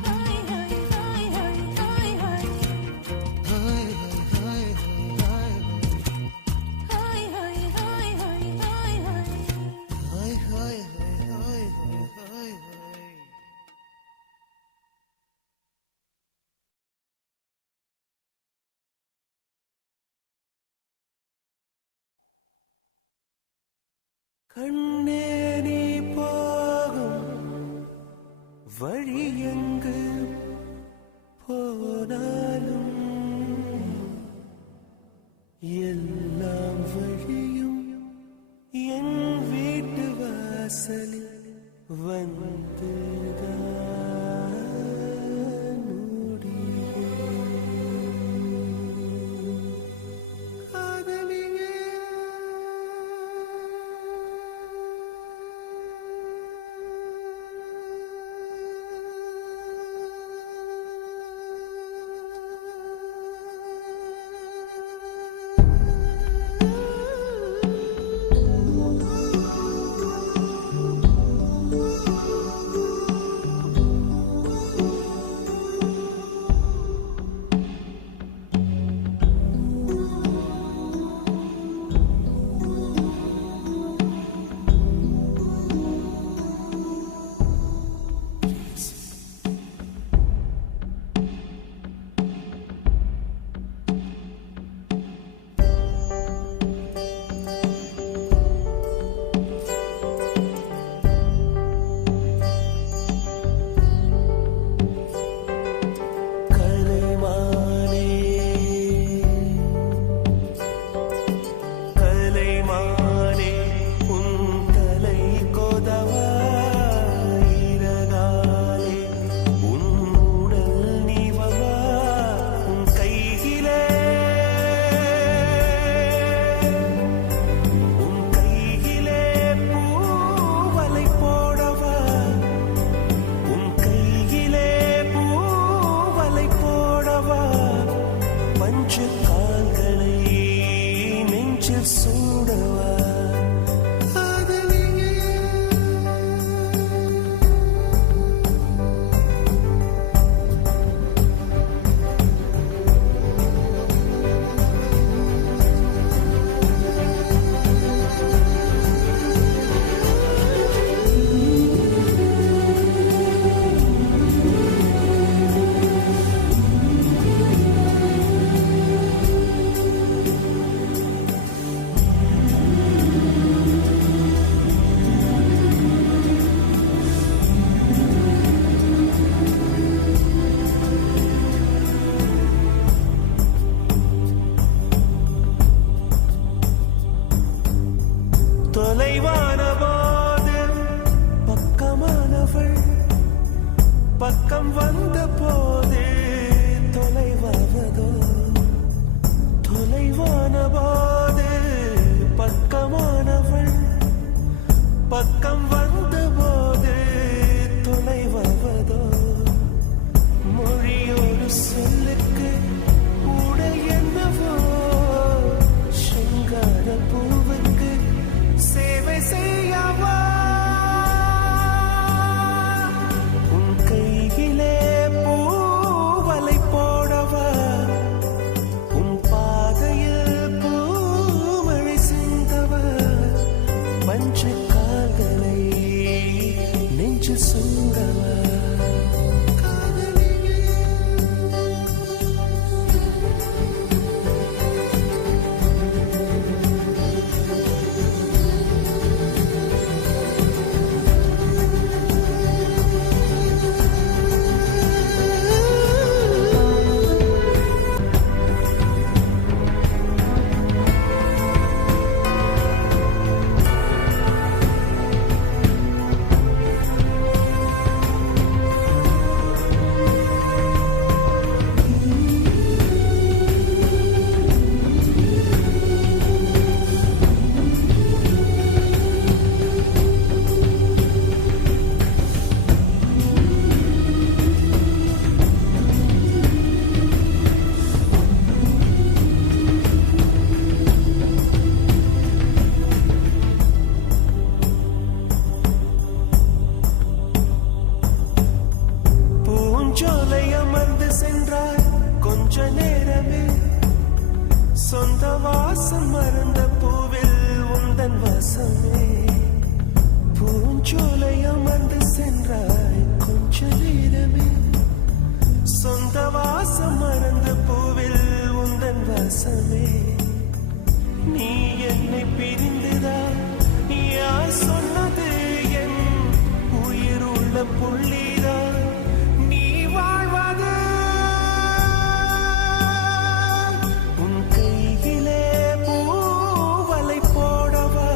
हाय हाय हाय हाय हाय ஹாய் ஹாய் ஹாய் हाय हाय हाय हाय हाय हाय ஹாய் ஹாய் ஹாய் ஹாய் கண்ணே நீ போகும் வழி எங்கு போனாலும் எல்லாம் வழியும் என் வீட்டு வாசலில் வந்துதான் பக்கம் வந்த போதே தொலைவாவதோ தொலைவா பக்கம் வந்தபோது தொலைவதோ மொழியோடு சொல்லுக்கு உடல் என்னவோ சிங்கார பூவுக்கு சேவை செய்யவா உன் கையிலே பூவலை போடவா உன் பாதையில் பூமழை சிந்தவா பஞ்சு கால்களை நெஞ்சு சூடவா பூஞ்சோலை அமர்ந்து சென்றாய் கொஞ்ச நேரமே சொந்த வாசம் மறந்த பூவில் உந்தன் வாசமே பூஞ்சோலை அமர்ந்து சென்றாய் கொஞ்ச நேரமே சொந்த வாசம் மறந்த பூவில் உந்தன் வாசமே நீ என்னை பிரிந்துதா யார் சொன்னது என் உயிர் உள்ள புள்ளிதா நீ வாழ்வது உன் கையிலே பூவலை போடவா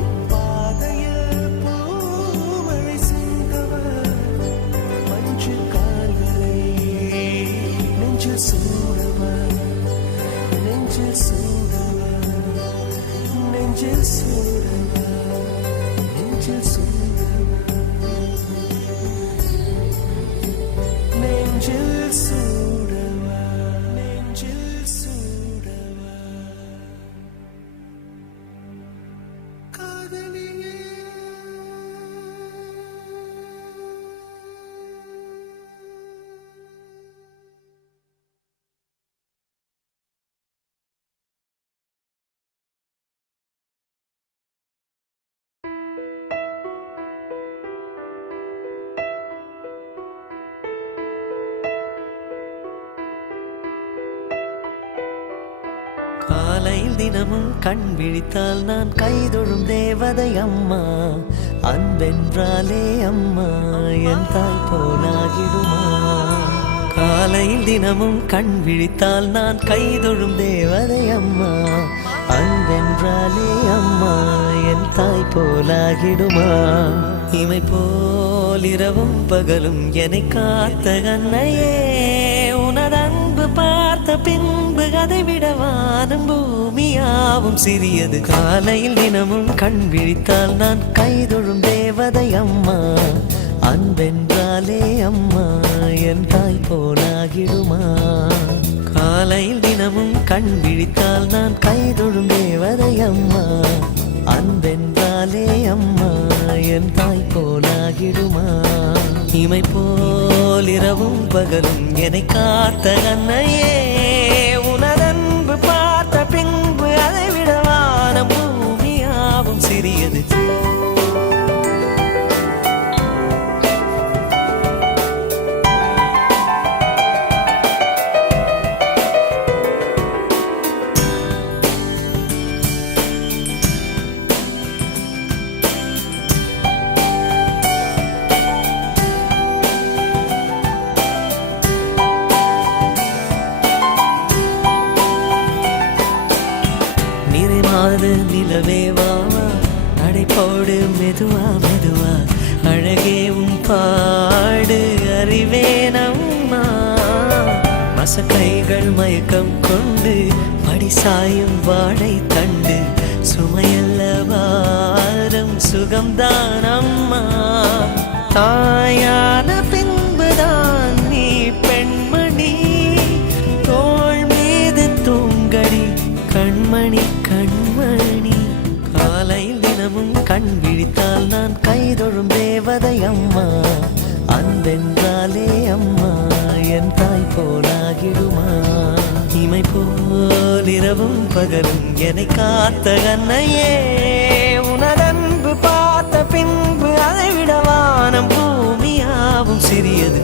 உன் பாதையில் பூமழை சிந்தவா மஞ்சு கால்களை நெஞ்சில் சூடவா நெஞ்சில் சூடவா நெஞ்சில் சூடவா நெஞ்சில் சூடவா நெஞ்சில் சூடவா நெஞ்சில் சூடவா காதலியே காலையில் தினமும் கண் விழித்தால் நான் கைதொழும் தேவதை அம்மா அன்பென்றாலே அம்மா என் தாய் போலாகிடுமா காலையில் தினமும் கண் விழித்தால் நான் கைதொழும் தேவதை அம்மா அன்பென்றாலே அம்மா என் தாய் போலாகிடுமா இமை போல் இரவும் பகலும் என்னை காத்த அன்னையே உனதன்பு பார்த்த பின்பு அதை விட வானம் பூமியாவும் சிறியது காலையில் தினமும் கண் விழித்தால் நான் கைதொழும் தேவதை அம்மா அன்பென்றாலே அம்மா என் தாய் போலாகிடுமா காலையில் தினமும் கண் விழித்தால் நான் கைதொழும் தேவதை அம்மா அன்பென்றாலே அம்மா என் தாய் போலாகிடுமா இமை போல் இரவும் பகலும் என்னை காத்த அன்னையே உனதன்பு பார்த்த பின்பு அதை விட வானம் பூமியாவும் சிறியது நிலவே வாவா நடைபோடு மெதுவா மெதுவா அழகே உன் பாடு அறிவேனம்மா மசக்கைகள் மயக்கம் கொண்டு படி சாயும் வாழை தண்டு சுமையல்ல பாரம் சுகம்தான் அம்மா. தாயான பின்புதான் நீ பெண்மணி, தோள் மீது தூங்கடி கண்மணி கண்மணி. காலையில் தினமும் கண் விழித்தால் நான் கைதொழும் தேவதை அம்மா. அன்பென்றாலே அம்மா என் தாய் போலாகிடுமா. இமை போல் இரவும் பகலும் என்னை காத்த கண்ணையே, உனதன்பு பார்த்த பின்பு அதை விட வானம் பூமியாவும் சிறியது.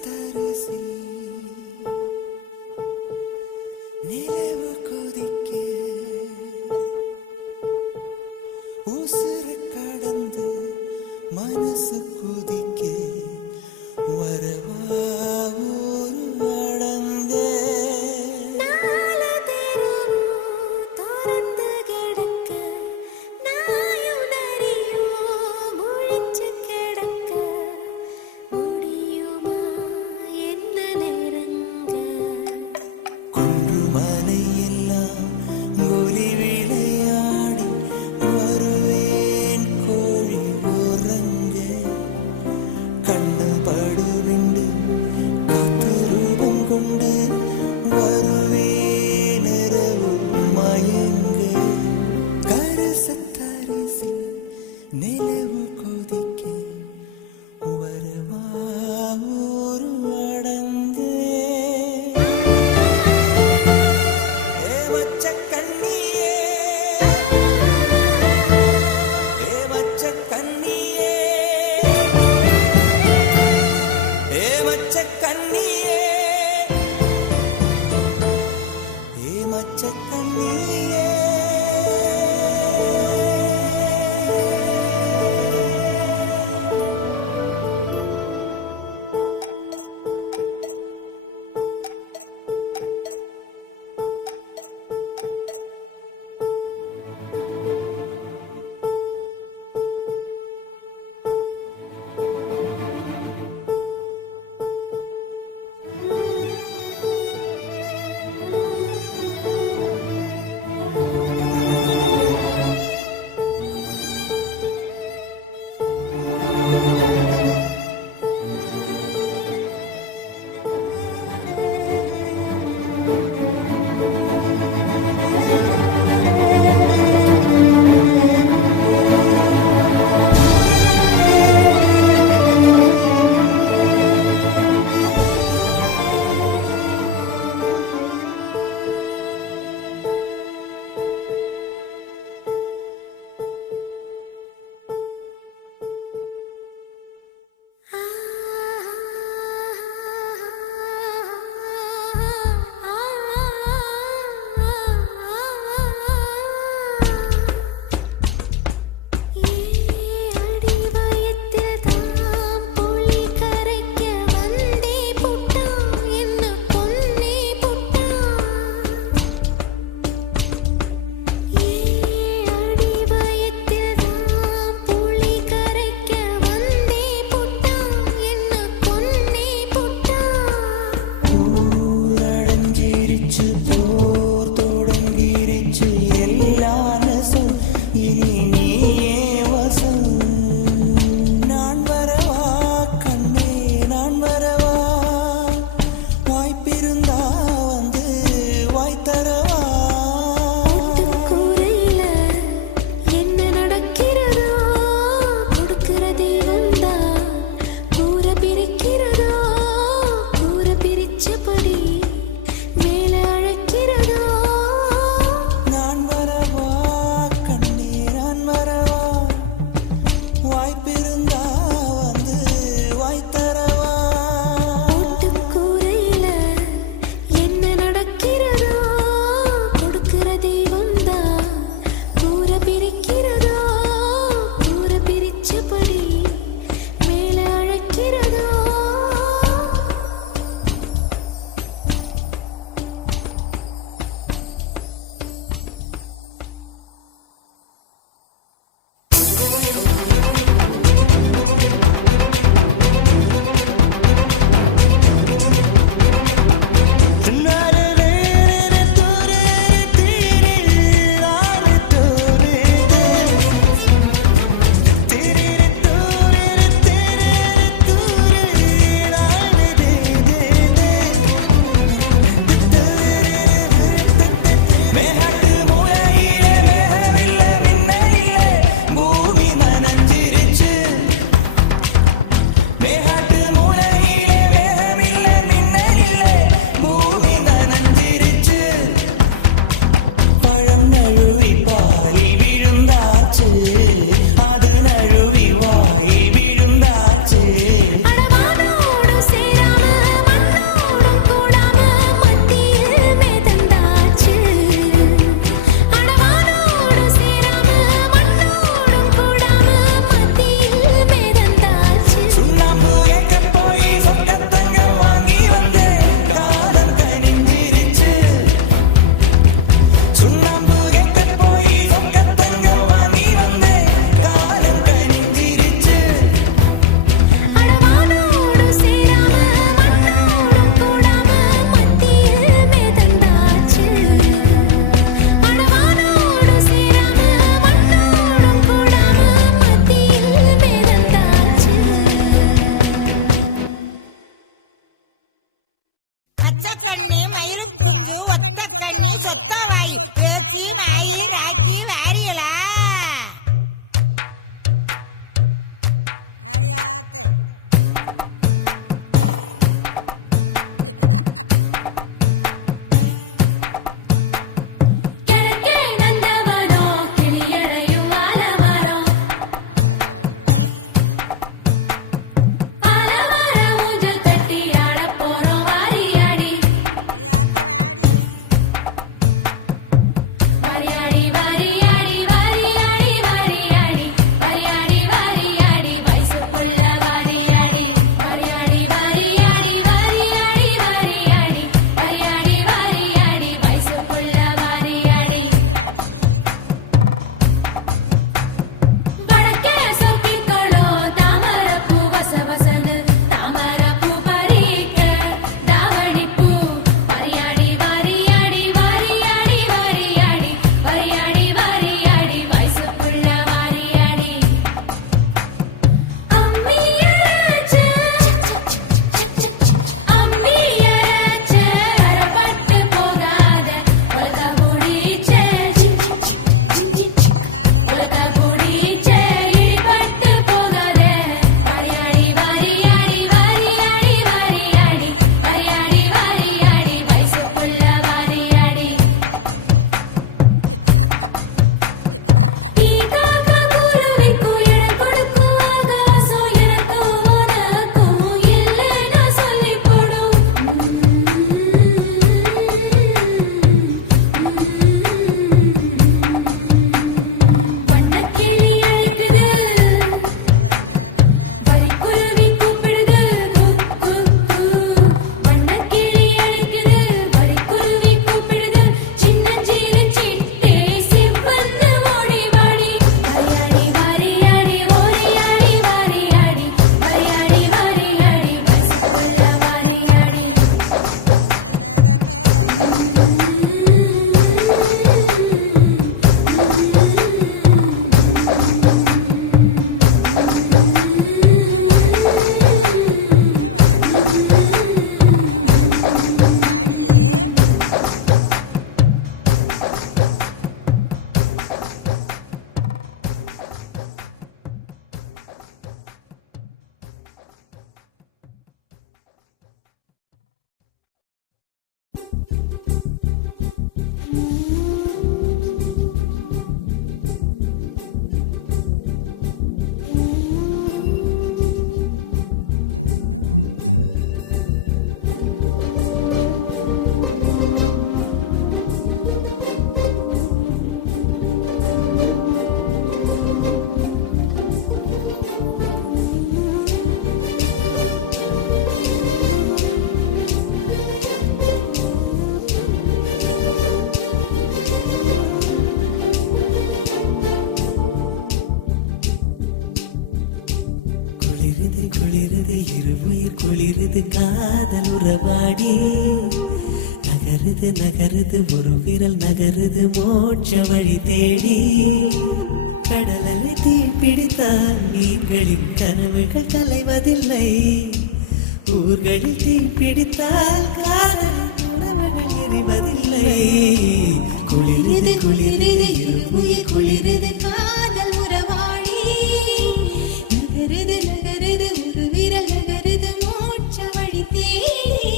கருசத்தரிசி நிலவு கொதிக்க உசுர கடந்து மனசு குதிக்க வரவா ஒரு அடந்தே திறந்து கிடக்க நாயும் நரியோ முழிச்சு கிடக்க முடியுமா என்ன நெருங்க குன்றுமலை எல்லாம் ஒலி விளையாடி வருவேன் கோழி உறங்க கண்ணு படுவிண்டு காத்து ரூபம் கொண்டு வருவேன் இரவு மயங்க கருசத்தரிசி நிலவு கொதிக்க வரவா ஒரு அடந்தே ஏமச்ச கண்ணியே ஏமச்ச கண்ணியே ஏமச்ச கண்ணியே ஏமச்ச கண்ணியே பச்சை கண்ணி மயிறு குஞ்சு ஒத்த கண்ணி சொத்த வாய் பேச்சு மாயி ராக்கி வாரியலா கிழக்கே நந்தவனம் கிளியடையும் ஆலமரம் ஆலமரம் ஊஞ்சல் கட்டி ஆடப் போறோம் வாரியாடி வாரியாடி வாரியாடி வாரியாடி வாரியாடி வாரியாடி வாரியாடி வயசுக்குள்ள வாரியாடி வாரியாடி வாரியாடி வாரியாடி வாரியாடி வாரியாடி வாரியாடி வயசுக்குள்ள வாரியாடி வடக்கே சொக்கிக்கொள்ளோ தாமரப்பூ வசவசனு தாமரப்பூ பறிக்க தாவணிப்பூ வாரியாடி வாரியாடி வாரியாடி வாரியாடி வாரியாடி வாரியாடி வயசுக்குள்ள வாரியாடி அம்மியரச்சே அம்மியரச்சே அறப்பட்டு போகாத உலக முடிச்சே உலக முடிச்சே இடிபட்டு போகாதே வாரியாடி வாரியாடி வாரியாடி வாரியாடி வாரியாடி வாரியாடி வயசுக்குள்ள வாரியாடி ஈகாக குருவிக்கும் இடம் கொடுக்கும் ஆகாசம் எனக்கும் உனக்கும் இல்லைன்னா சொல்லிப் போடும் வண்ணக்கிளி அழைக்குது வரிக்குருவி கூப்பிடுது கூ கூ வண்ணக்கிளி அழைக்குது வரிக்குருவி கூப்பிடுது சின்னஞ்சிறு சிட்டே சிவந்து ஓடி வாடி வாரியாடி வாரியாடி ஓரியாடி வாரியாடி வாரியாடி வாரியாடி வயசுக்குள்ள வாரியாடி குளிருது குளிருது இருவுயிர் குளிருது காதல் உறவாடி நகருது நகருது ஒரு விரல் நகருது மோட்ச வழி தேடி கடலலை தீ பிடித்தால் நீர்களின் கனவுகள் கலைவதில்லை ஊர்களில் தீ பிடித்தால் காதலின் உறவுகள் எரிவதில்லை குளிருது குளிருது இருவுயிர் குளிருது காதல் உறவாடி நகருது நகருது ஒரு விரல் நகருது மோட்ச வழி தேடி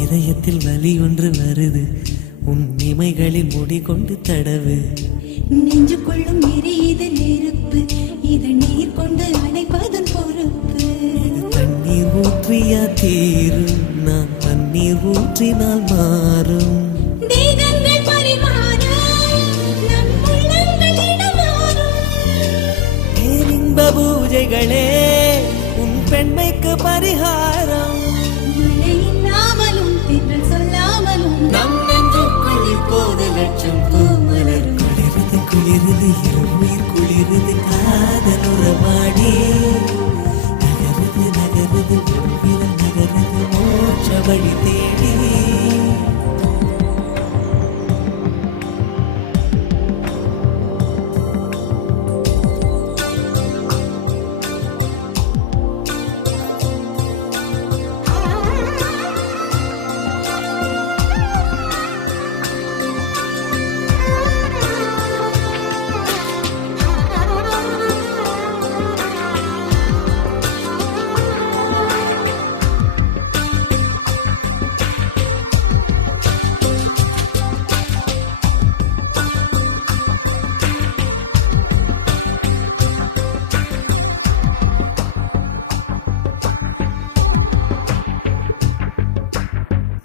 இதயத்தில் வலி ஒன்று வருது உன் இமைகளில் முடி கொண்டு தடவு நெஞ்சுக்குள்ளும் எரியுது நெருப்பு இது நீர் கொண்டு அணைப்பதன் பொறுப்பு இது தண்ணீர் ஊற்றியா தீரும் நான் பன்னீர் ஊற்றினால் மாறும். தேகங்கள் பரிமாற நம் உள்ளங்கள் இடமாறும். பேரின்ப பூஜைகளே உன் பெண்மைக்கு பரிகாரம். மழை இல்லாமலும் தென்றல் சொல்லாமலும் நம் நெஞ்சுக்குள் இப்போது லட்சம் பூமலரும். குளிருது குளிருது இருமுயிர் குளிருது காதல் உறவாடி. நகருது நகருது உருவிரல் நகருது மோட்ச வழி தேடி.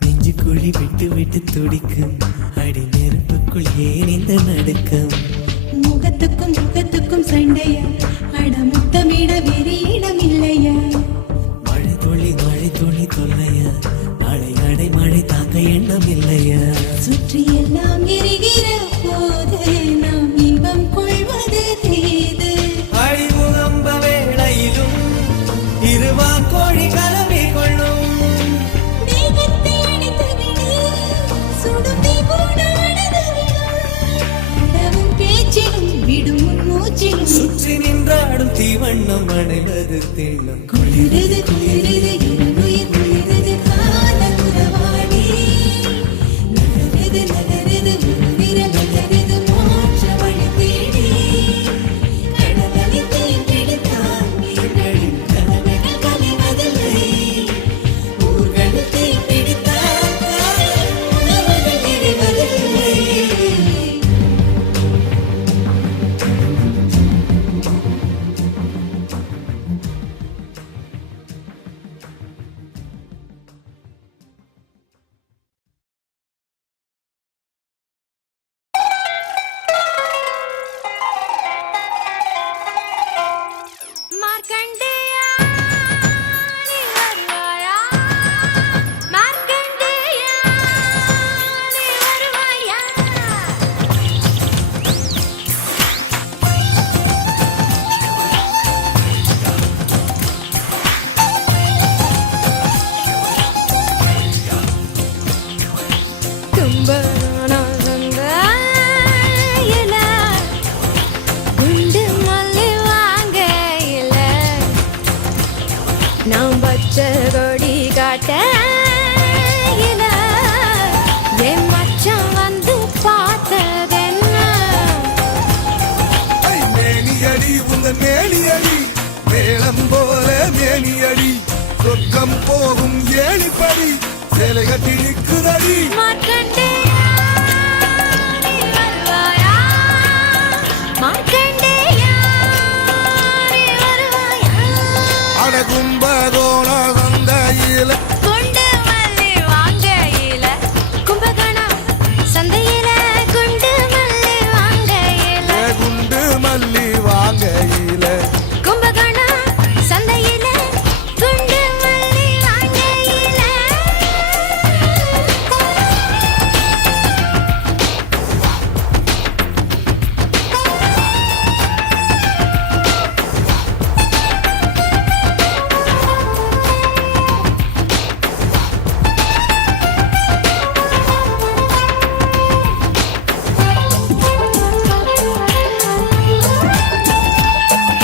நெஞ்சுக்குழி விட்டு விட்டு துடிக்கும். அடி நெருப்புக்குள் ஏன் இந்த நடுக்கம்? முகத்துக்கும் முகத்துக்கும் சண்டையா? அட முத்தமிட வேறு இடம் இல்லையா? மழை துளி தொல்லையா? நாளை அடை மழை தாக்க எண்ணம் இல்லையா? சுற்றி எல்லாம் எரிகிற போது நாம் இன்பம் கொள்வது தேது. அழிமுகம்ப வேளையிலும் இருவா கோழி கலவி கொள்ளும். தேகத்தை அணைத்து விடு, சுடும் தீபோடு அணைந்து விடு. உடவும் பேச்சிலும் விடும் உன் மூச்சிலும் சுற்றி நின்றாடும் தீவண்ணம் அணைவது திண்ணம். குளிருது குளிருது இருமுயிர் குளிருது காதல் உறவாடி. நகருது நகருது உருவிரல் நகருது மோட்ச வழி தேடி. கடலலை தேன் பிடித்தால் மீன்களின் கனவுகள் கலைவதில்லை. ஊர்களில் தேன் பிடித்தால் காதல் உணவுகள் தெரிவதில்லை. மார்க்கண்டேயா நீ வருவாயா? மார்க்கண்டேயா நீ வருவாயா? கும்பகோண சந்தையில குண்டு மல்லி வாங்கையில நான் பச்சை கொடி காட்டையில என் மச்சான் வந்து பார்த்ததென்ன? மேனியடி உங்க மேனியடி மேளம் போல மேனியடி சொர்க்கம் போகும் ஏணிப்படி சேலை கட்டி நிற்குதடி. மார்க்கண்டேயா நீ வருவாயா? மார்க்கண்டேயா நீ வருவாயா? அட கும்பகோண சந்தையில குண்டு மல்லி வாங்கையில கும்பகோணம் சந்தையில குண்டு மல்லி வாங்கையில குண்டு மல்லி வாங்கையில கும்பகோணம் சந்தையில குண்டு மல்லி வாங்கையில.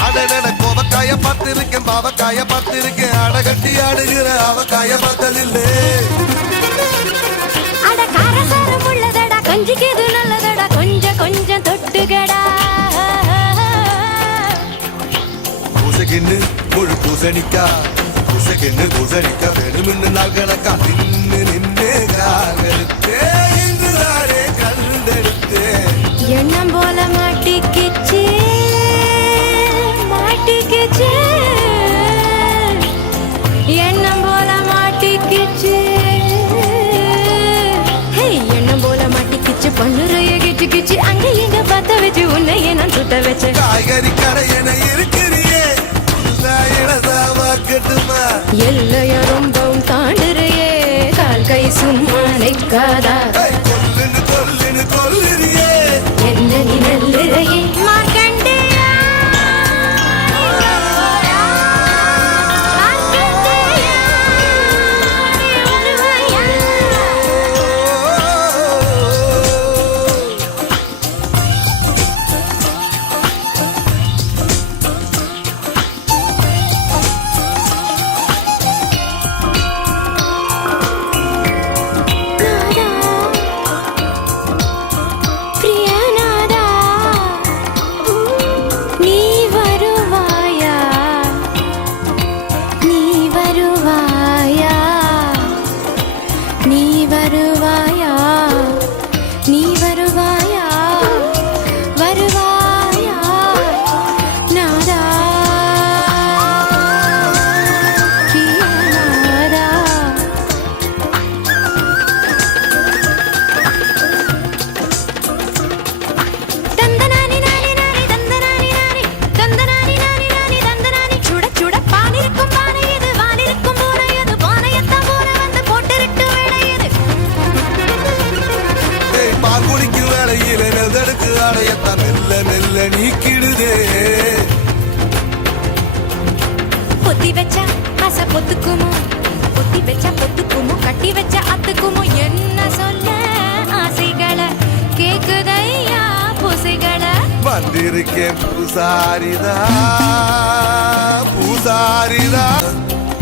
அடடட கோவக்காய பார்த்திருக்கேன் பாவக்காய பார்த்திருக்கேன் அடகட்டி ஆடுகிற அவக்காய பார்த்ததில்லை. அட காரசாரம் உள்ளதடா கஞ்சிக்கு நல்லதடா கொஞ்சம் கொஞ்சம் தொட்டுகடா. பூசைக்கின்னு முழு பூசணிக்கா பூசைக்கின்னு பூசணிக்கா வேணுமின்னு நாள் கணக்கா நின்று நின்று காகெடுத்தே இன்றுதானே கண்டெடுத்தேன். எண்ணம் போல மாட்டிக்கிச்சு மாட்டிக்கிச்சு எண்ணம் போல மாட்டிக்கிச்சு கிச்சு கிச்சு அங்க எங்க பத்த வச்சு உன்னையே நான் சுத்த வச்சேன் காய்கறி கடை என இருக்கிறியே புதுசா இளசா வாக்கட்டுமா எல்லைய ரொம்பவும் தாண்டுறியே கால் கை சும்மா நிற்காதா கொல்லுன்னு கொல்லுன்னு கொல்லுறியே என்ன நீ நல்லுறையே மார்க்கண்டேயா மார்க்கண்டேயா நீ வருவாயா பிரியநாதா நீ வருவாயா நீ வருவாயா நீ வருவாயா நீ வருவாயா வருவாயா நாதா பிரியநாதா தந்தனானி நானி நானி தந்தனானி நானி தந்தனானி நானி நானி தந்தனானி சுட சுட பானிருக்கும் பானை இது வானிருக்கும் பூனை இது பானையத்தான் போல வந்து போட்டுருட்டு விளையுது பால் குடிக்கும் வேலையில நெதடுக்கு ஆடையத்தான் மெல்ல மெல்ல நீக்கிடுதே பொத்தி வச்சா ஆசை பொத்துக்குமோ பொத்தி வச்சா பொத்துக்குமோ கட்டி வச்சா அத்துக்குமோ என்ன சொல்ல ஆசைகளை கேக்குதையா பூசைகளை வந்திருக்கேன் பூசாரிதா பூசாரிதா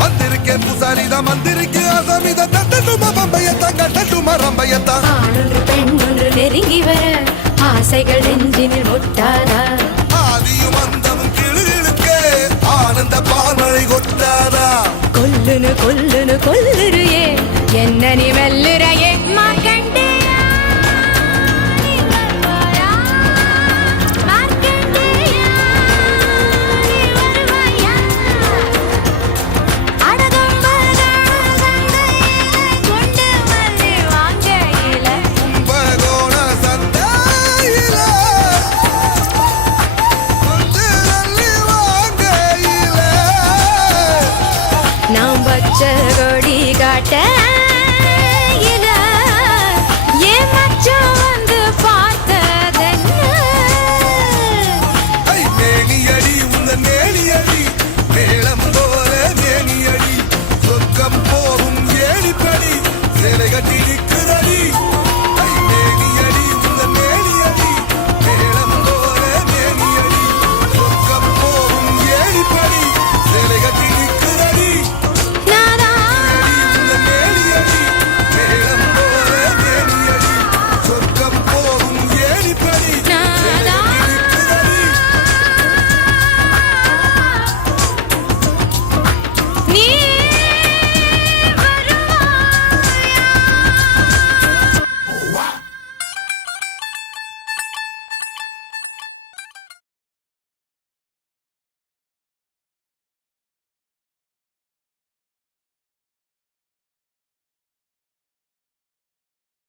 வந்திருக்கேன் பூசாரிதா வந்திருக்கு அசமித தட்டட்டுமா பம்பையத்தான் கட்டட்டுமா ரம்பையத்தான் ஆணொன்று பெண்ணொன்று நெருங்கி வர ஆசைகள் நெஞ்சினில் ஒட்டாதா ஆதியும் அந்தமும் கிளுகிழுக்கே ஆனந்த பால்மழை கொட்டாதா கொல்லுன்னு கொல்லுன்னு கொல்லுறியே என்ன நீ வெல்லுற